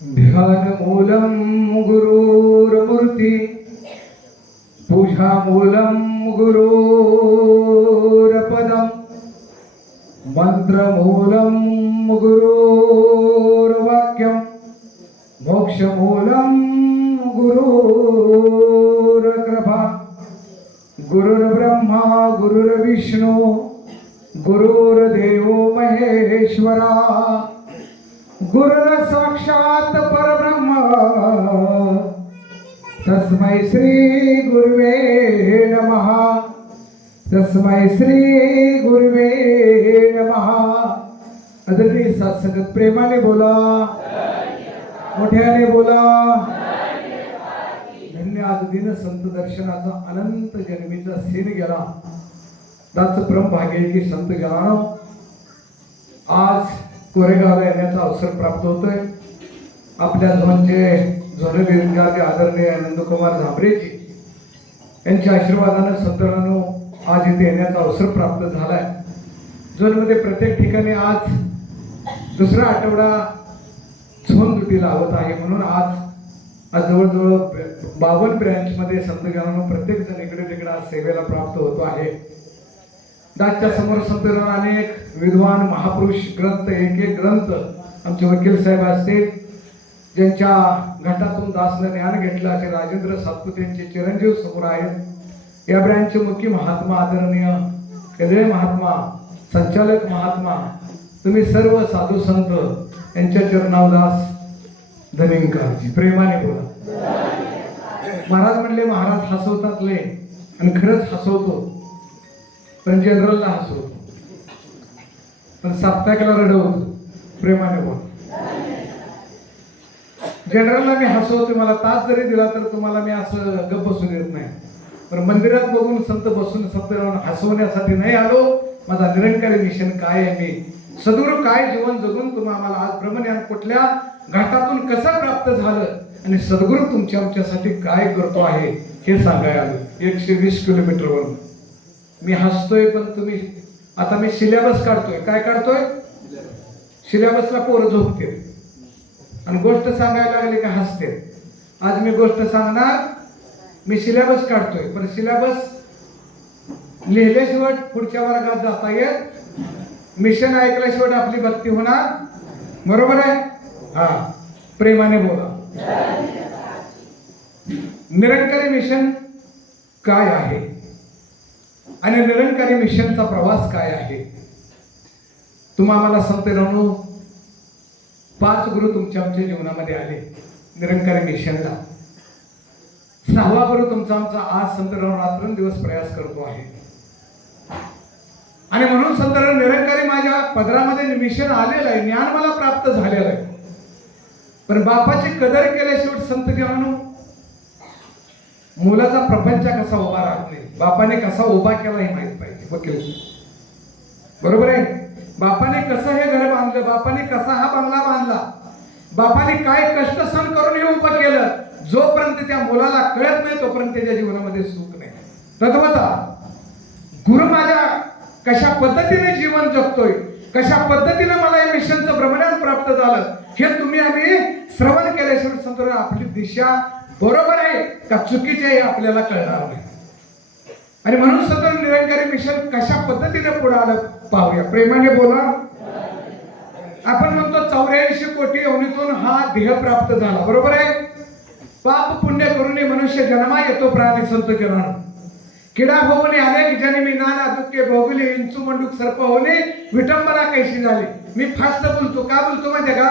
ध्यानमूलं गुरुर्मूर्ति पूजामूलं गुरुर्पदं मंत्रमूलं गुरुर्वाक्यं मोक्षमूलं गुरुर्कृपा गुरुर्ब्रह्मा गुरुर्विष्णु गुरुर्देवो महेश्वरा गुरुर साक्षात परब्रह्म तस्मै श्री गुरुवे नमः तस्मै श्री गुरुवे नमः। आदरणीय सत्संगत प्रेमाने बोला, मोठ्याने बोला। धन्य आज दिन संत दर्शनाचा अनंत जन्मीचा सीन गेला। दाच परम भाग्य की संत गेला आज कोरेगावला येण्याचा अवसर प्राप्त होतोय। आपल्या झोनचे झोनल विभागाचे आदरणीय आनंदकुमार झांबरेजी यांच्या आशीर्वादाने संतांनो आज इथे येण्याचा अवसर प्राप्त झालाय। झोनमध्ये प्रत्येक ठिकाणी आज दुसरा आठवडा झोन ड्युटी लावत आहे, म्हणून आज जवळजवळ 52 ब्रँचमध्ये संत जनांनो प्रत्येक जण इकडे तिकडे आज सेवेला प्राप्त होतो आहे। दासच्या समोर संतांनो अनेक विद्वान महापुरुष ग्रंथ एक ग्रंथ आमचे वकील साहेब असतील, ज्यांच्या घटातून दासने ज्ञान घेतलं असे राजेंद्र सातपुते यांचे चिरंजीव समोर आहेत। या ब्रँचचे मुख्य महात्मा आदरणीय केंद्रीय महात्मा संचालक महात्मा तुम्ही सर्व साधू संत यांच्या चरणावर दास धनिंकाजी प्रेमाने बोला। महाराज म्हणले महाराज हसवतात लय आणि खरंच हसवतो, पण जनरलला हसवतो, पण साप्ताहिकला रडवतो। प्रेमाने बोला। जनरलला मी हसवतो, मला तास जरी दिला तर तुम्हाला मी असं गप्प बसून देत नाही, पण मंदिरात बघून संत बसून संत हसवण्यासाठी नाही आलो। माझा निरंकारी मिशन काय आहे, मी सद्गुरू काय जीवन जगून तुम्ही आम्हाला आज ब्रह्मज्ञान कुठल्या घाटातून कसं प्राप्त झालं आणि सद्गुरू तुमच्या आमच्यासाठी काय करतो आहे हे सांगायला आलो। 120 किलोमीटरवर मी हसतोय, पण तुम्ही आता मी सिलेबस काढतोय। काय काढतोय? सिलेबसला पोरं झोपते आणि गोष्ट सांगायला लागली का हसते। आज मी गोष्ट सांगणार, मी सिलेबस काढतोय, पण सिलेबस लिहिल्याशिवाय पुढच्या वर्गात जाता येत, मिशन ऐकल्याशिवाय आपली भक्ती होणार, बरोबर आहे? हा, प्रेमाने बोला। निरंकारी मिशन काय आहे आणि निरंकारी मिशनचा प्रवास काय आहे? तुम्हा आम्हाला संतांनो 5 गुरु तुमच्या आमच्या जीवनामध्ये आले निरंकारी मिशनला। 6वा गुरु तुमचा आमचा आज संतांनो रात्रंदिवस प्रयास करतो आहे आणि म्हणून संतांनो निरंकारी माझ्या पदरामध्ये मिशन आलेलं आहे, ज्ञान मला प्राप्त झालेलं आहे, पण बापाची कदर केल्याशिवाय संत जनांनो मुलाचा प्रपंच कसा उभा राहत नाही, बापाने कसा उभा केला हे माहित पाहिजे। वकील बरोबर आहे? बापाने कसं हे घर बांधलं, बापाने कसा हा बंगला बांधला, बापाने काय कष्ट सहन करून हे उभं केलं, जोपर्यंत त्या मुलाला कळत नाही तोपर्यंत त्याच्या जीवनामध्ये सुख नाही। तद्वता गुरु माझ्या कशा पद्धतीने जीवन जगतोय, कशा पद्धतीने मला या मिशनचं ब्रह्मज्ञान प्राप्त झालं हे तुम्ही आम्ही श्रवण केल्याशिवाय संतांनो आपली दिशा बरोबर आहे का चुकीची आहे आपल्याला कळणार नाही। आणि म्हणून संतांनो निरंकारी मिशन कशा पद्धतीने पुढे आलं पाहूया। प्रेमाने बोला। आपण म्हणतो 84 कोटी योनीतून हा देह प्राप्त झाला, बरोबर आहे? पाप पुण्य करून मनुष्य जन्मा येतो प्राणी संत जनांनो। किडा होऊने अनेक जन्मी नाना दुःखे भोगले, इंचू मंडूक सर्प होणे विटंबना कैशी झाली। मी फास्ट बोलतो, का बोलतो माहिती का?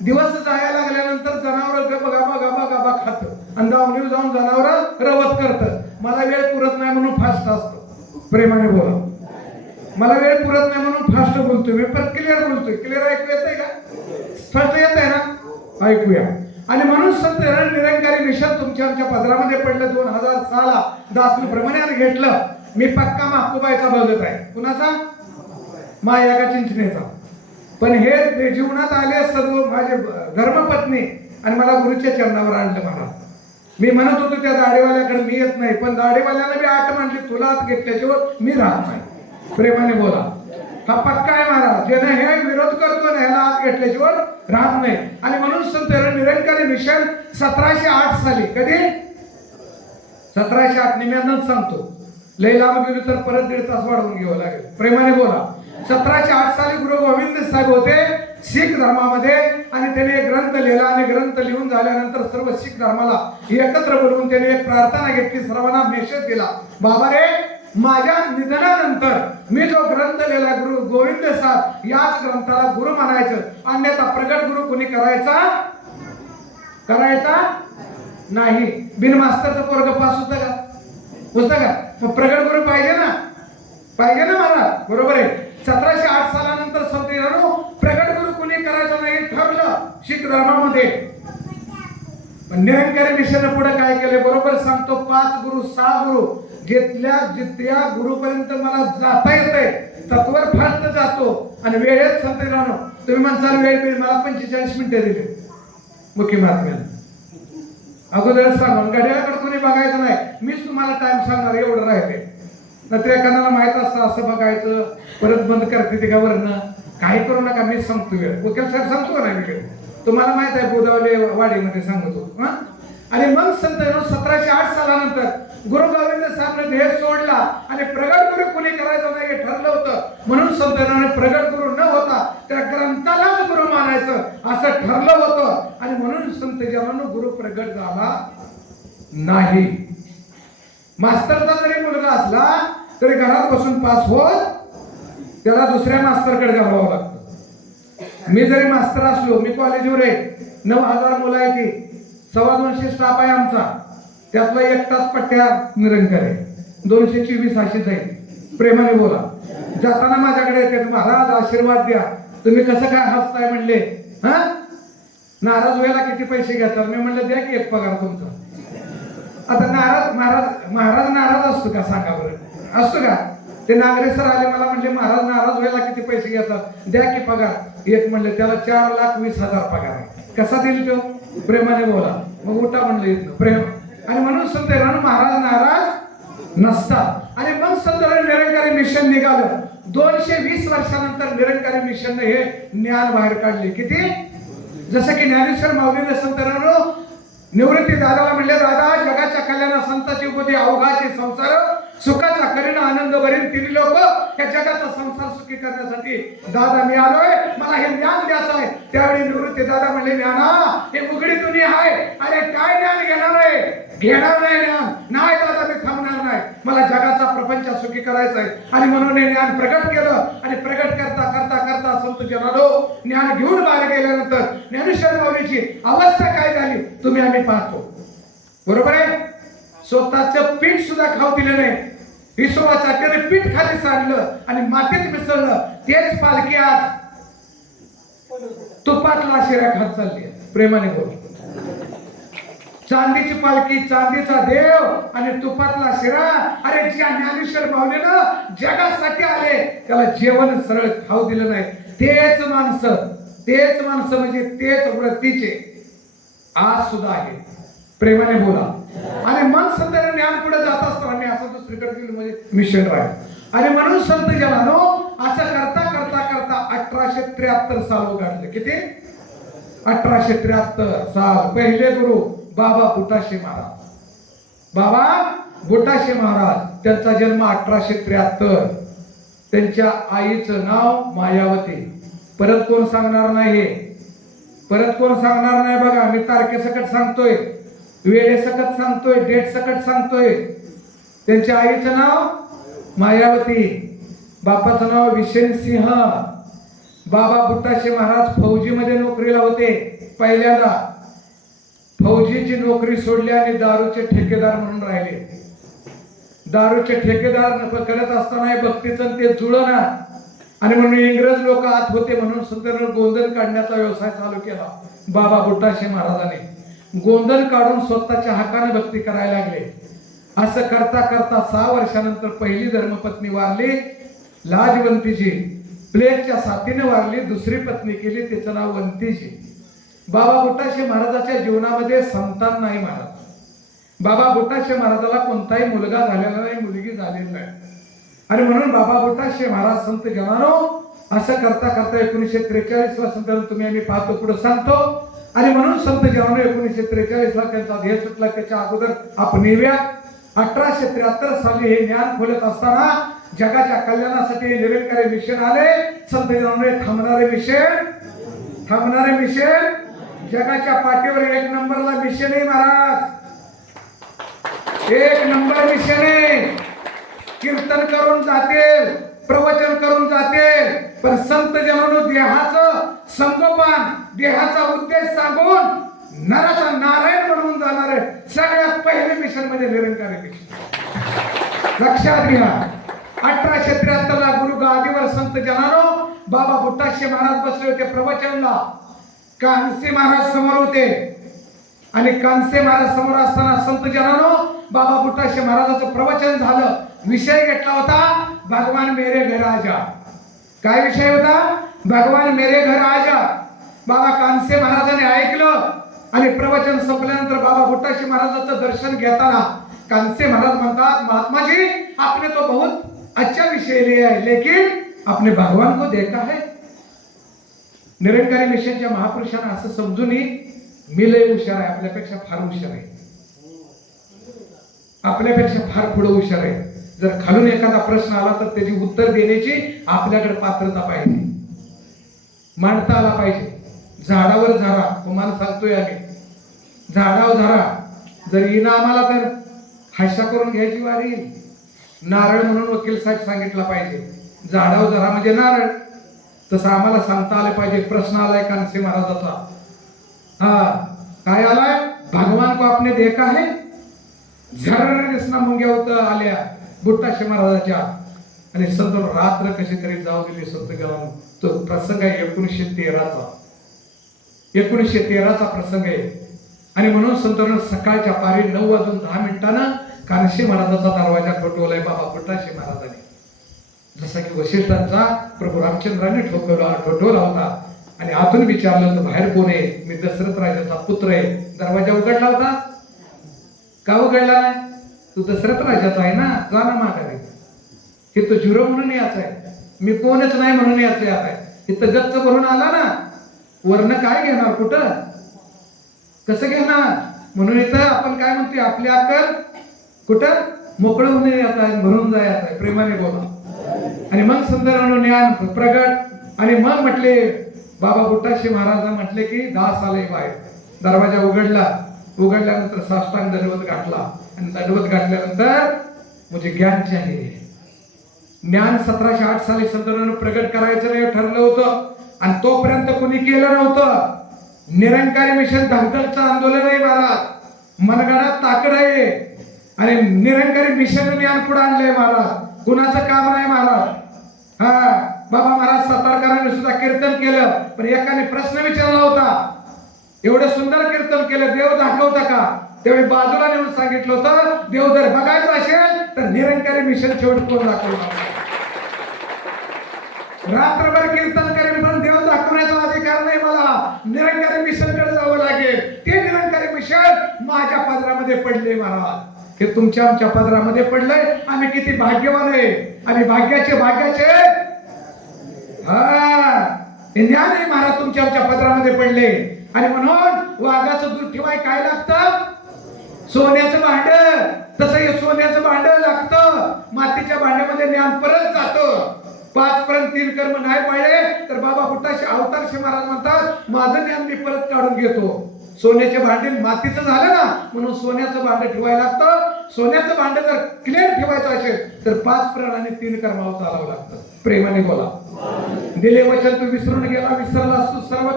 दिवस जायला लागल्यानंतर जनावर गबा गबा गबा खात आणि दावणीवर जाऊन जनावर रवत करत, मला वेळ पुरत नाही म्हणून फास्ट असतो। प्रेमाने बोला। मला वेळ पुरत नाही म्हणून फास्ट बोलतोय मी, पण क्लिअर बोलतोय। क्लिअर ऐकू येतंय का? स्पष्ट येत आहे ना? ऐकूया। आणि म्हणून संत निरंकारी मिशन तुमच्या आमच्या पदरामध्ये पडलं। 2006ला दासने ब्रह्मज्ञान घेतलं। मी पक्का माकुबाईचा बघत आहे। कुणाचा? माया का चिंचणेचा। पण हे जीवनात आले सर्व माझे धर्मपत्नी आणि मला गुरुच्या चरणावर आणलं महाराज। मी म्हणत होतो त्या दाढीवाल्याकडे मी येत नाही, पण दाढीवाल्याने मी आठ मांडली, तुला आत घेतल्याशिवाय मी राहत नाही। प्रेमाने बोला। हा पक्का आहे महाराज, ज्याने हे विरोध करतो ना ह्याला आत घेतल्याशिवाय राहत नाही. आणि म्हणून संत निरंकारी मिशन 1708 साली, कधी 1708, निम्यानंच सांगतो, लय लांब गेलो तर परत 1.5 तास वाढवून घ्यावं लागेल, प्रेमाने बोला. 1708 साली गुरु गोविंद साहेब होते शीख धर्मामध्ये, आणि त्याने एक ग्रंथ लिहिला, आणि ग्रंथ लिहून झाल्यानंतर सर्व शीख धर्माला एकत्र बोलवून त्याने एक प्रार्थना घेतली, सर्वांना मेसेज दिला, बाबा रे, माझ्या निधनानंतर मी जो ग्रंथ लिहिला गुरु गोविंद साहेब, याच ग्रंथाला गुरु म्हणायचं, अन्यथा प्रगट गुरु कोणी करायचा नाही. बिन मास्तरचं पोरग पास होतं का? मग प्रगट गुरु पाहिजे ना महाराज, बरोबर आहे. 1708 सालानंतर संतांनो प्रगट गुरु कोणी करायचं नाही ठरलं शीख धर्मामध्ये. निरंकारी मिशन पुढे काय केले, बरोबर सांगतो, 5 गुरु 6 गुरु, जिथल्या गुरुपर्यंत मला जाता येतंय तत्वर फास्ट जातो, आणि वेळेत संतांनो तुम्ही म्हणसाल वेळ मला 45 मिनिटं दिले मुख्य महात्म्याने. अगोदर सांगून घड्याळाकडे कोणी बघायचं नाही, मीच तुम्हाला टाइम सांगणार, एवढं राहिले ना. ते एखाद्याला माहित असतं असं बघायचं, परत बंद करते ते का वरनं, काही करू नका, मीच सांगतो वेळ. वकील साहेब सांगतो ना वेळ, तुम्हाला माहित आहे बोदावले वाडीमध्ये सांगतो. आणि मग संत 1708 सालानंतर गुरु गोविंद साहेबांनी ध्येय सोडला, आणि प्रगट गुरु कोणी करायचं नाही हे ठरलं होतं. म्हणून संतांनी प्रगट गुरु न होता त्या ग्रंथालाच गुरु मानायचं असं ठरलं होतं. आणि म्हणून संत जनांनो गुरु प्रगट झाला नाही. मास्तरचा जरी मुलगा असला तरी घरात बसून पास होत, त्याला दुसऱ्या मास्तरकडे घालावं लागतं. मी जरी मास्तर असलो, मी कॉलेजवर आहे, 9000 मुलं आहे, ती 225 स्टाफ आहे आमचा, त्यातला एकटाच पट्ट्या निरंकार आहे, 224 अशी जाईल. प्रेमाने बोला. जाताना माझ्याकडे येते, महाराज आशीर्वाद द्या, तुम्ही कसं काय हसताय म्हणले, हा नाराज व्हायला किती पैसे घेतात? मी म्हणलं द्या की एक पगार तुमचा. आता महाराज नाराज असतो का सांगा बरं, असतो का? ते नागरे सर आले मला म्हणले महाराज नाराज व्हायला किती पैसे घेतात, द्या की पगार. एक म्हणलं त्याला 4,20,000 पगार आहे, कसा देईल तो? प्रेमाने बोला. मग उठा म्हणलं इथं प्रेम. आणि म्हणून संत महाराज नाराज नसतात. आणि मग संत निरंकारी मिशन निघालं. 220 वर्षानंतर निरंकारी मिशन हे ज्ञान बाहेर काढले. किती? जसं की ज्ञानेश्वर माऊलीने संतांनो निवृत्ती दादाला म्हणले, दादा जगाच्या कल्याणा संताची उपदी अवघाचे संसार सुखाचा करीन आनंद भरीन तिन्ही लोक, या जगाचा संसार सुखी करण्यासाठी दादा मी आलोय, मला हे ज्ञान द्यायचं आहे. त्यावेळी निवृत्ती दादा म्हणले, ज्ञाना हे उघडी दुनिया आहे, अरे काय ज्ञान घेणार आहे? घेणार नाही ज्ञान, नाही दादा मी थांबणार नाही, मला जगाचा प्रपंच सुखी करायचा आहे. आणि म्हणून हे ज्ञान प्रगट केलं. आणि प्रगट करता करता करता संत जनालो ज्ञान घेऊन बाहेर गेल्यानंतर ज्ञानेश्वर माऊलीची अवस्था काय झाली तुम्ही आम्ही पाहतो, बरोबर आहे. स्वतःचं पीठ सुद्धा खाऊ दिलं नाही, विश्वाचा त्याने पीठ खाली सांडलं आणि मातीत मिसळलं. तेच पालखी आज तुपातला शिरा खात चालली. प्रेमाने बोल. चांदीची पालखी, चांदीचा देव आणि तुपातला शिरा. अरे ज्या ज्ञानेश्वर माऊलीनं जगासाठी आले त्याला जेवण सरळ खाऊ दिलं नाही. तेच माणसं म्हणजे तेच वृत्तीचे आज सुद्धा आहे. प्रेमाने बोला. आणि मन संत ज्ञान पुढे जात असतो. आणि असं दुसरीकडे गेलो म्हणजे मिशन राहील. आणि म्हणून संत जनानो असं करता करता करता 1873 साल उघडले. किती? 1873 साल. पहिले गुरु बाबा बुटाशे महाराज. बाबा बुटाशे महाराज, त्यांचा जन्म 1873. त्यांच्या आईचं नाव मायावती. परत कोण सांगणार नाही, बघा मी तारखेसकट सांगतोय, वेळेसकट सांगतोय, डेट सकट सांगतोय. त्यांच्या आईचं नाव मायावती, बापाचं नाव विशेनसिंह. बाबा बुट्टाशे महाराज फौजीमध्ये नोकरीला होते. पहिल्यांदा फौजीची नोकरी सोडली आणि दारूचे ठेकेदार म्हणून राहिले. दारूचे ठेकेदार करत असताना भक्तीचं ते जुळना. आणि म्हणून इंग्रज लोक आत होते म्हणून संतांनी गोंधन काढण्याचा व्यवसाय चालू केला. बाबा बुट्टाशे महाराजांनी गोंधन काढून स्वतःच्या हक्काने भक्ती करायला लागले. असं करता करता 6 वर्षानंतर पहिली धर्मपत्नी वारली, लाजवंतीची. प्लेगच्या साथीने वारली. दुसरी पत्नी केली, तिचं नाव वंतीची. बाबा बुट्टाशे महाराजाच्या जीवनामध्ये संतान नाही महाराज. बाबा बुट्टाशे महाराजाला कोणताही मुलगा झालेला नाही, मुलगी झालेली नाही. आणि म्हणून बाबा बुट्टाशे महाराज संत जनानो असं करता करता 1943 ला संत तुम्ही आम्ही पाहतो पुढे सांगतो. आणि म्हणून संत जनाने 1943 ला त्यांचा ध्येय सुटला. त्याच्या अगोदर आपण येऊया. 1873 साली हे ज्ञान खोलत असताना जगाच्या कल्याणासाठी निरंकारी मिशन आले. संत जनाने थांबणारे मिशन जगाच्या पाठीवर 1 नंबरला मिशन आहे महाराज. 1 नंबर मिशन आहे. कीर्तन करून जातील, प्रवचन करून जातील, पण संत जनानं देहाचं संगोपन, देहाचा उद्देश सांगून नराचा नारायण बनवून जाणारे सगळ्यात पहिले मिशन म्हणजे निरंकारी मिशन. लक्षात घ्या. 1873 ला गुरु गादीवर संत जनानो बाबा बुट्टाशे महाराज बसले होते प्रवचनला. कानसे महाराज समोर होते आणि कानसे महाराज समोर असताना संत जनानो बाबा बुट्टाशे महाराजाचं प्रवचन झालं. विषय घेतला होता भगवान मेरे घर आजा. काय विषय होता? भगवान मेरे घर आजा. बाबा कानसे महाराजांनी ऐकलं आणि प्रवचन संपल्यानंतर बाबा बुट्टाशे महाराजाचं दर्शन घेताना कानसे महाराज म्हणतात, महात्मा जी आपने तो बहुत अच्छा विषय लिया है, लेकिन आपने भगवान को देखा है? निरंकारी मिशनच्या महापुरुषांना असं समजून मी लय हुशार आहे, आपल्यापेक्षा फार हुशार आहे, आपल्यापेक्षा फार पुढे हुशार आहे. जर खालून एखादा प्रश्न आला तर त्याची उत्तर देण्याची आपल्याकडे पात्रता पाहिजे, मांडता आला पाहिजे. झाडावर झारा, तुम्हाला सांगतोय आम्ही, झाडावर झारा. जर येणं आम्हाला तर हास्या करून घ्यायची वारी. नारळ म्हणून वकील साहेब सांगितला पाहिजे, झाडावर झारा म्हणजे नारळ. तसं आम्हाला सांगता आलं पाहिजे. प्रश्न आलाय कानसे महाराजाचा, काय आलाय? भगवान को आपने देखा है? झरर दिसना मुंग्या होत आल्या बुट्टाशे महाराजाच्या. आणि संत रात्र कशी तरी जाऊ दिली संत गेला. तो प्रसंग आहे 1913चा प्रसंग आहे. आणि म्हणून संतांना सकाळच्या पारी 9:10 कानसे महाराजाचा दरवाजा ठोठवलाय बाबा बुट्टाशे महाराजांनी. जसा की वशिष्ठांचा प्रभू रामचंद्राने ठोठवला होता. आणि आतून विचारलं तर बाहेर कोण आहे? मी दशरथ राजाचा पुत्र आहे. दरवाजा उघडला होता का? उघडला नाही. तू दशरथ राजाचा आहे ना, जा ना माघारी. हे तो झिरो म्हणून यायचा आहे, मी कोणच नाही म्हणून यायचं आहे. इथं गच्च भरून आला ना, वर्ण काय घेणार, कुठं कसं घेणार? म्हणून इथं आपण काय म्हणतोय, आपली अक्कल कुठं मोकळं होऊन येत आहे, भरून जायचं आहे. प्रेमाने बोला. आणि मग सुंदरानं ज्ञान प्रगट. आणि मग म्हटले बाबा बुट्टाशे महाराज म्हटले की 10 साल बाहेर. दरवाजा उघडल्यानंतर साष्टांग दंडवत घातला. आणि दंडवत घातल्यानंतर म्हणजे ज्ञान चाहिए. ज्ञान 1708 साली संतांना प्रगट करायचं नाही ठरलं होतं. आणि तोपर्यंत कुणी केलं नव्हतं. निरंकारी मिशन धगधगचं आंदोलन आहे महाराज, मनगडात ताकद आहे. आणि निरंकारी मिशन ज्ञान पुढे आणलंय महाराज, कुणाचं काम नाही महाराज. बाबा महाराज सातारकरांनी सुद्धा कीर्तन केलं, पण एकाने प्रश्न विचारला होता, एवढं सुंदर कीर्तन केलं, देव दाखवता का? त्यावेळी बाजूला नेऊन सांगितलं होतं, देव जर बघायचं असेल तर निरंकारी मिशन शेवट कोण दाखवणार? रात्रभर कीर्तन करेल पण देव दाखवण्याचा अधिकार नाही मला. निरंकारी मिशन कडे जावं लागेल. ते निरंकारी मिशन माझ्या पदरामध्ये पडले महाराज. हे तुमच्या आमच्या पदरामध्ये पडलंय. आम्ही किती भाग्यवान आहे. आम्ही भाग्याचे हे ज्ञान आहे महाराज तुमच्या आमच्या पदरामध्ये पडले. आणि म्हणून वाघाचं दूध ठेवाय काय लागतं? सोन्याचं भांड. तसं हे सोन्याचं भांड लागतं. मातीच्या भांड्यामध्ये ज्ञान परत जातं. 5 पर्यंत 3 कर्म नाही पाळले तर बाबा बुट्टाशे अवतारशे महाराज म्हणतात, माझं ज्ञान मी परत काढून घेतो. सोन्याचे भांडे मातीचं झालं ना, म्हणून सोन्याचं भांड ठेवायला लागतं. सोन्याचं भांड जर क्लिअर ठेवायचं असेल तर 5 प्रण आणि 3 कर्मावर चालावं लागतं. प्रेमाने बोला. दिले वचन तू विसरून गेला, विसरलास तू सर्व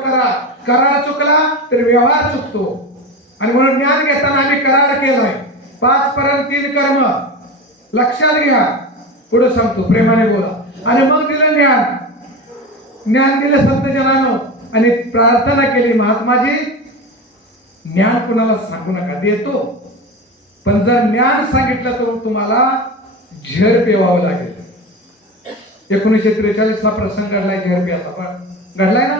करार चुकला तर व्यवहार चुकतो. आणि म्हणून ज्ञान घेताना आम्ही करार केलाय. 5 पर्यंत 3 कर्म लक्षात घ्या. पुढे सांगतो, प्रेमाने बोला. आणि मग दिलं ज्ञान दिलं संत जनानो. आणि प्रार्थना केली, महात्माजी ज्ञान कुणाला सांगू नका, देतो, पण जर ज्ञान सांगितलं तर तुम्हाला झेर पेवावं लागेल. 1943 ला प्रसंग घडलाय झेर प्याचा, पण घडलाय ना,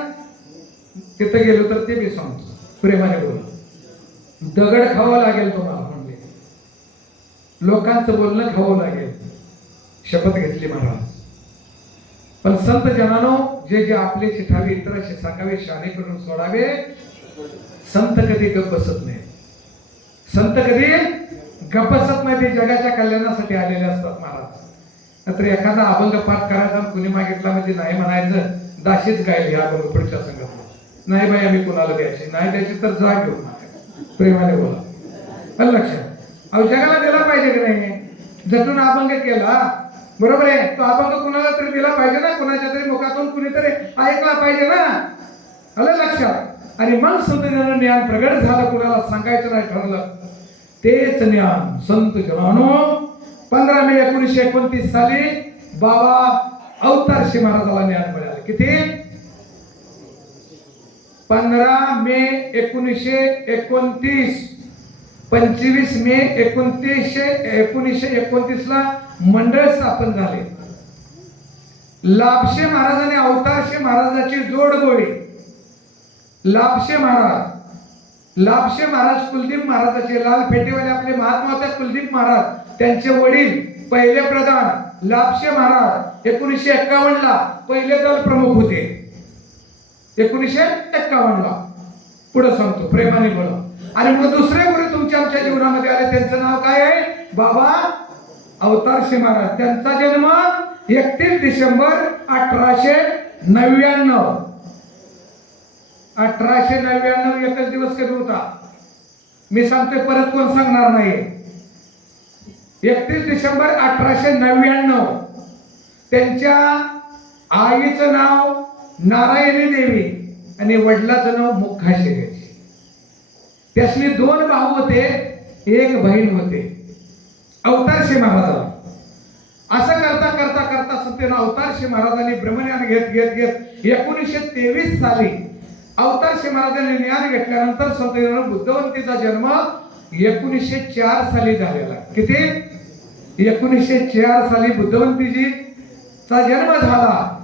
तिथं गेलो तर ते बी सांगतो. प्रेमाने बोला. दगड खावं लागेल तुम्हाला, म्हणजे लोकांचं बोलणं खावं लागेल. शपथ घेतली महाराज. पण संत जनानो, जे जे आपले चिठावे इतरांशी सांगावे, शाने करून सोडावे. संत कधी गप्प बसत नाही. संत कधी गप्प बसत नाही. ते जगाच्या कल्याणासाठी आलेले असतात महाराज. तर एखादा अभंग पाठ करायचा, कुणी मागितला म्हणजे नाही म्हणायचं, दाशीच गायली हा अभंग पुढच्या संघात. नाही बाई आम्ही कुणाला द्यायची, नाही द्यायची तर जा घेऊन प्रेमाने बोला. पण लक्षात, अहो जगाला दिला पाहिजे की नाही. जटून अभंग केला, बरोबर आहे, तो अभंग कुणाला तरी दिला पाहिजे ना, कुणाच्या तरी मुखातून कुणीतरी ऐकला पाहिजे ना. आलं लक्षात. आणि मग संत ज्ञान प्रगट झालं, कुणाला सांगायचं नाही ठरलं. तेच ज्ञान संत जनानो 15 मे 1929 साली बाबा अवतारशी महाराजाला ज्ञान मिळालं. किती? 15 मे 1929. 25 मे 1929 ला मंडळ स्थापन झाले. लाभशे महाराजांनी अवतारशे महाराजाची जोडगोळी. लाभशे महाराज कुलदीप महाराजाचे, लाल फेटेवाले आपले महात्मा होते कुलदीप महाराज, त्यांचे वडील पहिले प्रधान लाभशे महाराज 1951 ला पहिले दल प्रमुख होते. 1951 ला. पुढे सांगतो प्रेमाने बोला. आणि मग दुसरे गुरु तुमच्या आमच्या जीवनामध्ये आले, त्यांचं नाव काय आहे? बाबा अवतारशे महाराज. त्यांचा जन्म 31 डिसेंबर 1899. 1899 एकच दिवस कधी होता मी सांगतोय, परत कोण सांगणार नाही. 31 डिसेंबर 1899. त्यांच्या आईचं नाव नारायणी देवी आणि वडिलाचं नाव मुखा शेगेची. त्यासनी 2 भाऊ होते, 1 बहीण होते. अवतारशे महाराजाला असं करता करता करता संत अवतारशे महाराजांनी ब्रह्मज्ञान घेत 1923 साली अवतारशे महाराजांनी ज्ञान घेतल्यानंतर संत बुद्धवंतीचा जन्म 1904 साली झालेला. किती? 1904 साली बुद्धवंतीजीचा जन्म झाला.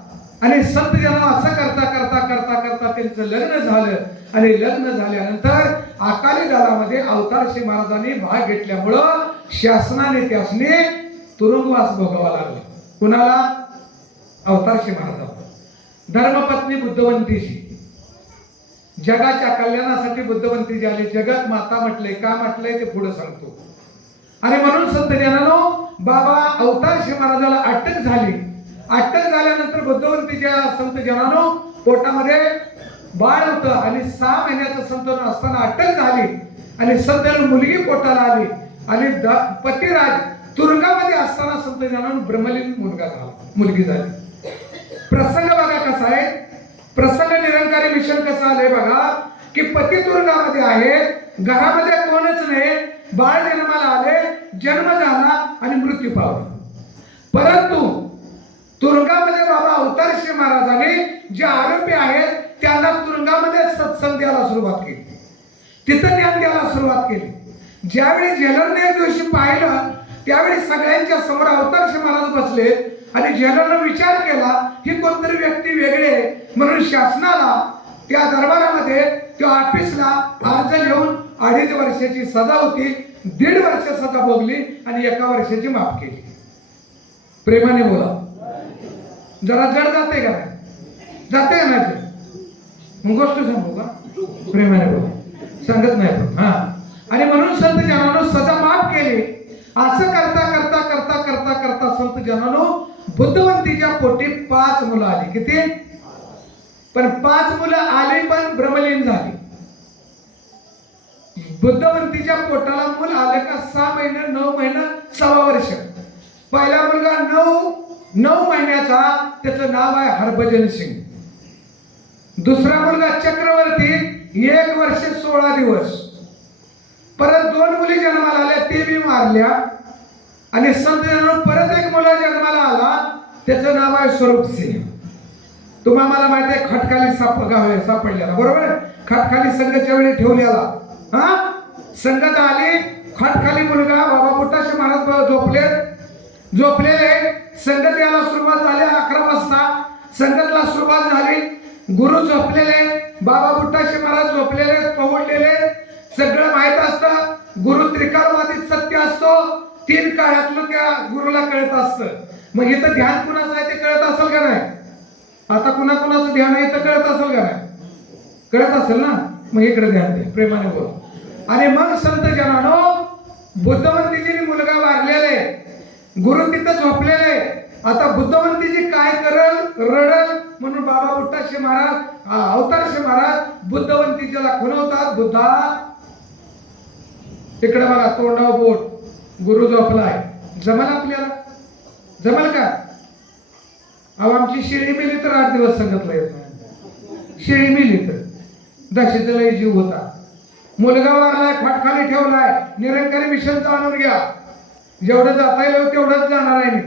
आणि संत जन्म असं करता करता करता करता त्यांचं लग्न झालं. आणि लग्न झाल्यानंतर अकाली दलामध्ये अवतारशे महाराजांनी भाग घेतल्यामुळं शासनाने त्यासने तुरुंगवास भोगावा लागला. कुणाला? अवतारशे महाराजांना. धर्मपत्नी बुद्धवंतीची, जगाच्या कल्याणासाठी बुद्धवंतीची आली. जगत माता म्हटलंय, का म्हटलंय ते पुढे सांगतो. आणि म्हणून संत जनानो, बाबा अवतारशे महाराजाला अटक झाली. अटक झाल्यानंतर बुद्धवंतीच्या संत जनानो पोटामध्ये बाळ होतं आणि 6 महिन्याचं संतान असताना अटक झाली. आणि संतांना मुलगी पोटाला आली. आणि पतिराज तुरुंगामध्ये असताना संत जनानो ब्रह्मलीन मुलगी झाली. प्रसंग बघा कसा आहे. प्रसंग निरंकारी मिशन कसं आलंय बघा, की पती तुरुंगामध्ये आहे, घरामध्ये कोणच नाही, बाळ जन्माला आले, जन्म झाला आणि मृत्यू पावला. परंतु तुरुंगामध्ये बाबा अवतारशे महाराजांनी जे आरोपी आहेत त्यांना तुरुंगामध्ये सत्संग द्यायला सुरुवात केली. तिथं ज्ञान द्यायला सुरुवात केली. ज्यावेळी जेलरने एक दिवशी पाहिलं, त्यावेळी सगळ्यांच्या समोर अवतारशे महाराज बसले. आणि जेलरनं विचार केला, ही कोणतरी व्यक्ती वेगळी आहे, म्हणून शासनाला त्या दरबारामध्ये त्या ऑफिसला अर्ज लिहून 2.5 वर्षाची सजा होती, 1.5 वर्ष सजा भोगली आणि 1 वर्षाची माफ केली. प्रेमाने बोला. जरा जड जाते का? जाते का नाही? मग गोष्ट सांगू का? प्रेमाने बोला. सांगत नाही पण. हा. आणि म्हणून संत जनानो सजा माफ केली. असं करता करता करता करता करता संत जनानो बुद्धवंतीच्या पोटी 5 मुलं आली. किती? पण 5 मुलं आली पण ब्रह्मलीन झाली. बुद्धवंतीच्या पोटाला मूल आले का 6 महिने 9 महिने 6 वर्ष. पहिला मुलगा 9 महिन्याचा, त्याचं नाव आहे हरभजन सिंग. दुसरा मुलगा चक्रवर्ती 1 वर्ष 16 दिवस. परत 2 मुली जन्माला आल्या, ते बी मारल्या. आणि संत जनानो परत 1 मुलगा जन्माला आला, त्याचं नाव आहे स्वरूप सिंग. तुम्हाला माहिती आहे खटखाली सापडलेला, बरोबर? खटखाली संघाच्या वेळी ठेवलेला. हा संगत आली, खटखाली मुलगा बाबा बुट्टाशे महाराज झोपलेले. संगत यायला सुरुवात झाली 11 वाजता. संगतला सुरुवात झाली. गुरु झोपलेले, बाबा बुट्टाशे महाराज झोपलेले, पवडलेले. सगळं माहित असतं. गुरु त्रिकालवादीत सत्य असतो. 3 काळातलं त्या गुरुला कळत असतं. मग इथं ध्यान कुणाचं आहे ते कळत असेल का नाही? आता कुणाकुणाचं ध्यान आहे तर कळत असेल का नाही? कळत असेल ना? मग इकडे ध्यान द्या, प्रेमाने बोल. आणि मग संत जनानो, बुद्धवंतीजी मुलगा वारलेले, गुरु तिथं झोपलेले. आता बुद्धवंतीजी काय करल? रडल. म्हणून बाबा बुट्टाशे महाराज, अवतारशे महाराज बुद्धवंतीजीला खुणवतात. बुद्धा तिकडे बघा, तोंडावर बोट, गुरु झोपलाय. जमल आपल्याला? जमल का? अहो आमची शेळी मेली तर 8 दिवस सांगितलं येत नाही. शेळी मेली तर दशेचा लय जीव होता. मुलगा वारलाय, खाली ठेवलाय, निरंकारी मिशनचं आणून घ्या. जेवढं जाता येईल तेवढंच जाणार आहे मी.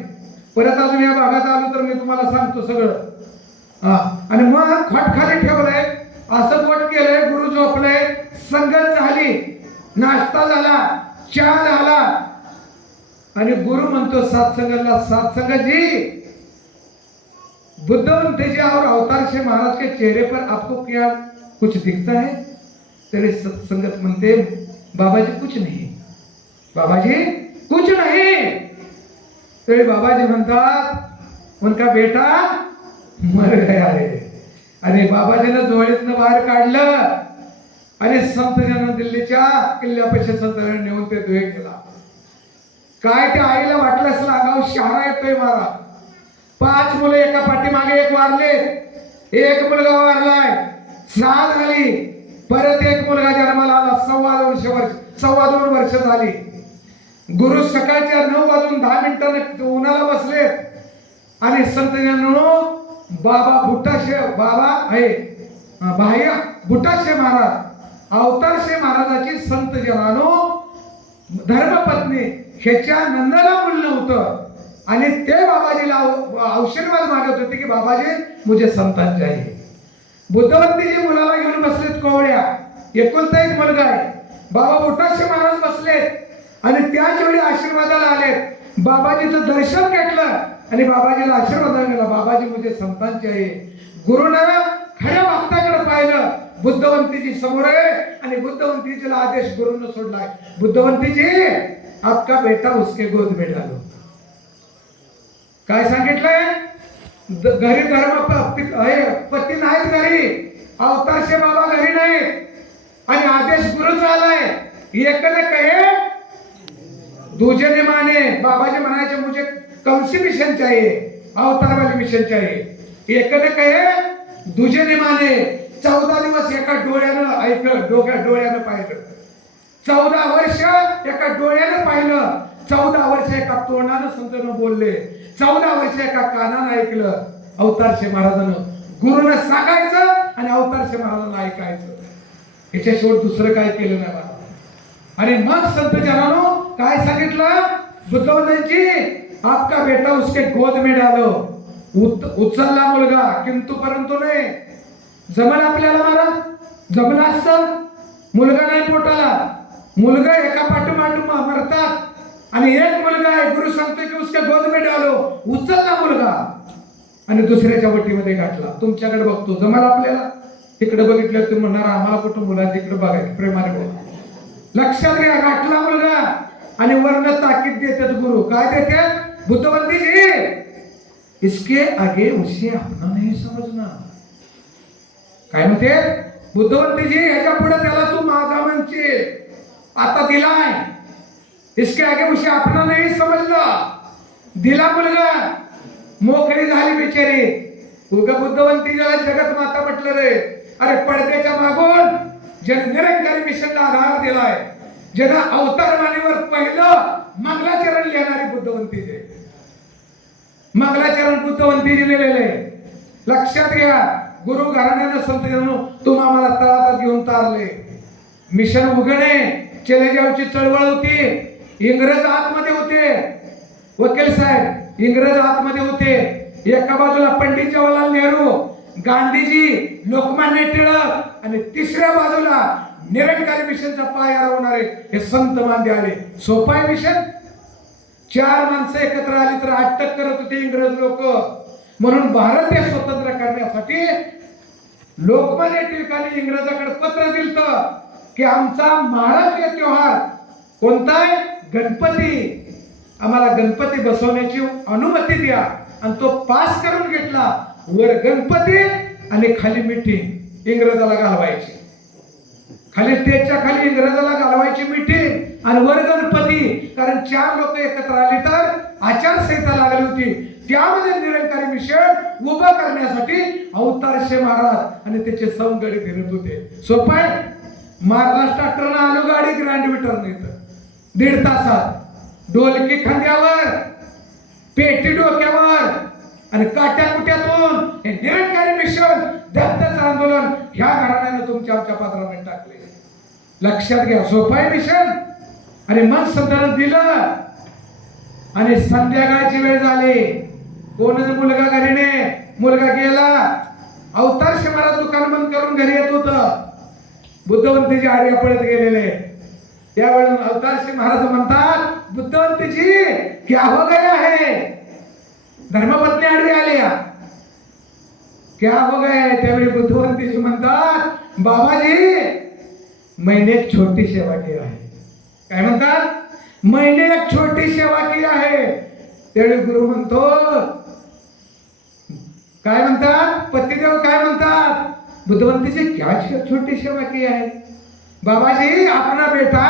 परत अजून या भागात आलो तर मी तुम्हाला सांगतो सगळं. आणि मग खाली ठेवलंय, असं बोट केलंय, गुरु झोपलंय, संगत झाली, नाश्ता झाला, चहा झाला, आणि गुरु म्हणतो सत्संगाला, सत्संग जी बुद्धवंत जी और अवतार से महाराज के चेहरे पर आपको क्या कुछ दिखता है? तेरे सत्संगत म्हणते, बाबाजी कुछ नहीं, बाबाजी कुछ नहीं. तेरे बाबाजी म्हणतात, उनका बेटा मर गया है. आणि बाबाजीनं जोडीतनं बाहेर काढलं आणि संत जन दिल्लीच्या किल्ल्यापाशी संतांना नेऊन ते दुहे केला. काय त्या आईला वाटलं असलं अंगावर शहारा येतोय मारा. 5 मुलं एका पाठीमागे एक वारले, एक मुलगा वारलाय, 6 झाली. परत एक मुलगा जन्माला आला, 2.25 वर्ष झाली. गुरु सकाळच्या 9:10 उन्हाला बसलेत आणि संत जनांनो, बाबा बुट्टाशे, बाबा आहे भाया बुट्टाशे महाराज, अवतारशे महाराजाची संत जनानो धर्मपत्नी ह्याच्या नंदाला मूल नव्हतं आणि ते बाबाजीला आशीर्वाद मागत होते की बाबाजी मुझे संतान चाहिए. बुद्धवंतीजी मुलाला घेऊन बसलेत कोवळ्या, एकुलता एक मुलगा आहे. बाबा बुट्टाशे महाराज बसलेत आणि त्याच वेळी आशीर्वादाला आलेत. बाबाजीचं दर्शन घेतलं आणि बाबाजीला आशीर्वाद दिला, बाबाजी मुझे संतान चाहिए. गुरुनं खऱ्या भक्ताकडे पाहिलं, बुद्धवंतीजी समोर आहे आणि बुद्धवंतीजीला आदेश गुरुनं सोडलाय, बुद्धवंतीजी आपका बेटा उसके गोद में डालो. काय सांगितलंय? घरी धर्म पती नाहीत घरी, अवतारशे बाबा घरी नाहीत आणि आदेश गुरुचा आलाय. एकने कहे दूजे ने माने. बाबाजी म्हणायचे मुझे कौनसी मिशन चाहिए? अवतार वाली मिशन चाहिए. एकने कहे दूजे ने माने. 14 दिवस एका डोळ्यानं ऐकलं, डोळ्यानं पाहिलं, 14 वर्ष एका डोळ्यानं पाहिलं, 14 वर्ष एका तोंडानं संतांना बोलले, 14 वर्ष एका कानानं ऐकलं. अवतारशे महाराजांना गुरुनं सांगायचं आणि अवतारशे महाराजांना ऐकायचं, याच्याशिवाय दुसरं काय केलं नाही बाबा. आणि मग संत जनानो काय सांगितलं? बुद्धवंतांची आपका बेटा उसके गोद में डालो. उचलला मुलगा, किंतु परंतु नाही. जमल आपल्याला महाराज? जमलं असतं? मुलगा नाही पोटाला, मुलगा एका पाठोपाठ मरतात आणि एक मुलगा आहे, गुरु सांगतो की उसके गोद में डालो. उचलला मुलगा आणि दुसऱ्याच्या वटीमध्ये गाठला. तुमच्याकडे बघतो, जमल आपल्याला? तिकडे बघितलं तुम्ही म्हणणार आम्हाला कुठं मुलांना तिकडे बघायचं, प्रेमाने बोला. लक्षात घ्या, गाठला मुलगा आणि वर्ण ताकीद देतात गुरु. काय देतात? बुद्धवंतीजी इसके आगे उसे अपना नहीं समझना. काय म्हणते? बुद्धवंतीजी ह्याच्या पुढे त्याला तू माझा म्हणशील, आता दिलाय. इसके आगे उसे अपना नहीं समजला. दिला मुलगा, मोकळी झाली बिचारी. उगा बुद्धवंतीजीला जगत माता म्हटलं रे. अरे पडद्याच्या मागून ज्याने निरंकारी मिशनला आधार दिलाय, ज्यानं अवतारवाणीवर पहिलं मंगलाचरण लिहिणारी बुद्धवंतीजी, मंगलाचरण बुद्धवंतीजी लिहिलेले. लक्षात घ्या, गुरु घराण्यानं संत तुम्ही आम्हाला तळात घेऊन तारले. मिशन उघडे, चलेजावची चळवळ होती, इंग्रज आतमध्ये होते, वकील साहेब इंग्रज आतमध्ये होते. एका बाजूला पंडित जवाहरलाल नेहरू, गांधीजी, लोकमान्य टिळक आणि तिसऱ्या बाजूला निरंकारी मिशनचा पाया रवणारे हे संत मांडे आले. सोपाय मिशन? 4 माणसं एकत्र आली तर अटक करत होते इंग्रज लोक. म्हणून भारत हे स्वतंत्र करण्यासाठी लोकमान्य टिळकाने इंग्रजाकडे पत्र दिलं की आमचा महाराष्ट्रीय त्योहार कोणता आहे? गणपती. आम्हाला गणपती बसवण्याची अनुमती द्या. आणि तो पास करून घेतला. वर गणपती आणि खाली मीटिंग इंग्रजाला घालवायची, खाली स्टेजच्या खाली इंग्रजाला घालवायची मीटिंग आणि वर गणपती. कारण 4 लोक एकत्र आली तर आचारसंहिता लागली होती. त्यामध्ये निरंकारी मिशन उभा करण्यासाठी अवतारशे महाराज आणि त्याचे सवंगडी फिरत होते. सोपं आहे, मारला स्टार्टरनं आलो गाडी ग्रँड विटरनं इथं 1.5 तासात. ढोलकी खांद्यावर, पेटी डोक्यावर आणि काट्या कुट्यातून हे निरंकारी मिशन दत्तच आंदोलन ह्या घराण्यानं तुमच्या आमच्या पात्राने टाकले. लक्षात घ्या, सोपं आहे मिशन. आणि मन संतानं दिलं आणि संध्याकाळची वेळ झाली. कोणाचा मुलगा घरी नाही, मुलगा गेला. अवतारशे महाराज दुकान बंद करून घरी येत होत. बुद्धवंतीजी आर्या पळत गेलेले. त्यावेळेस अवतारशे महाराज म्हणतात, बुद्धवंतीजी क्या हो गया है? धर्मपत्नी आडवी आल्या, क्या हो गया है? त्यावेळी बुद्धवंतीजी म्हणतात, बाबाजी मैंने एक छोटी सेवा की आहे. काय म्हणतात? मैंने एक छोटी सेवा की आहे. त्यावेळी गुरु म्हणतो, काय म्हणतात? पतिदेव काय म्हणतात? बुद्धवंती जी क्या छोटी सेवा की है? बाबा जी अपना बेटा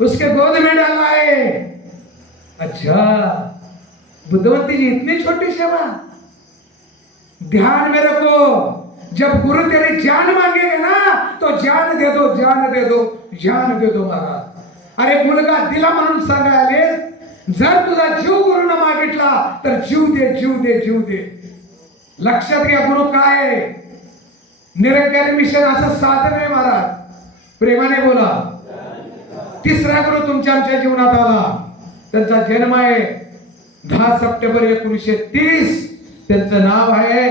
उसके गोद में डाला है. अच्छा बुद्धवंती जी इतनी छोटी सेवा. ध्यान में रखो, जब गुरु तेरी जान मांगेगा ना तो जान दे दो, जान दे दो, जान दे दो महाराज. अरे मुलगा दिला म्हणून सांगायले, जर तुझा जीव गुरुनं मागितला तर जीव दे, जीव दे, जीव दे. लक्षात घ्या, गुरु काय आहे? निरंकारी मिशन असं साधन आहे महाराज. प्रेमाने बोला. तिसरा गुरु तुमच्या आमच्या जीवनात आला. त्यांचा जन्म आहे 10 सप्टेंबर 1930. त्यांचं नाव आहे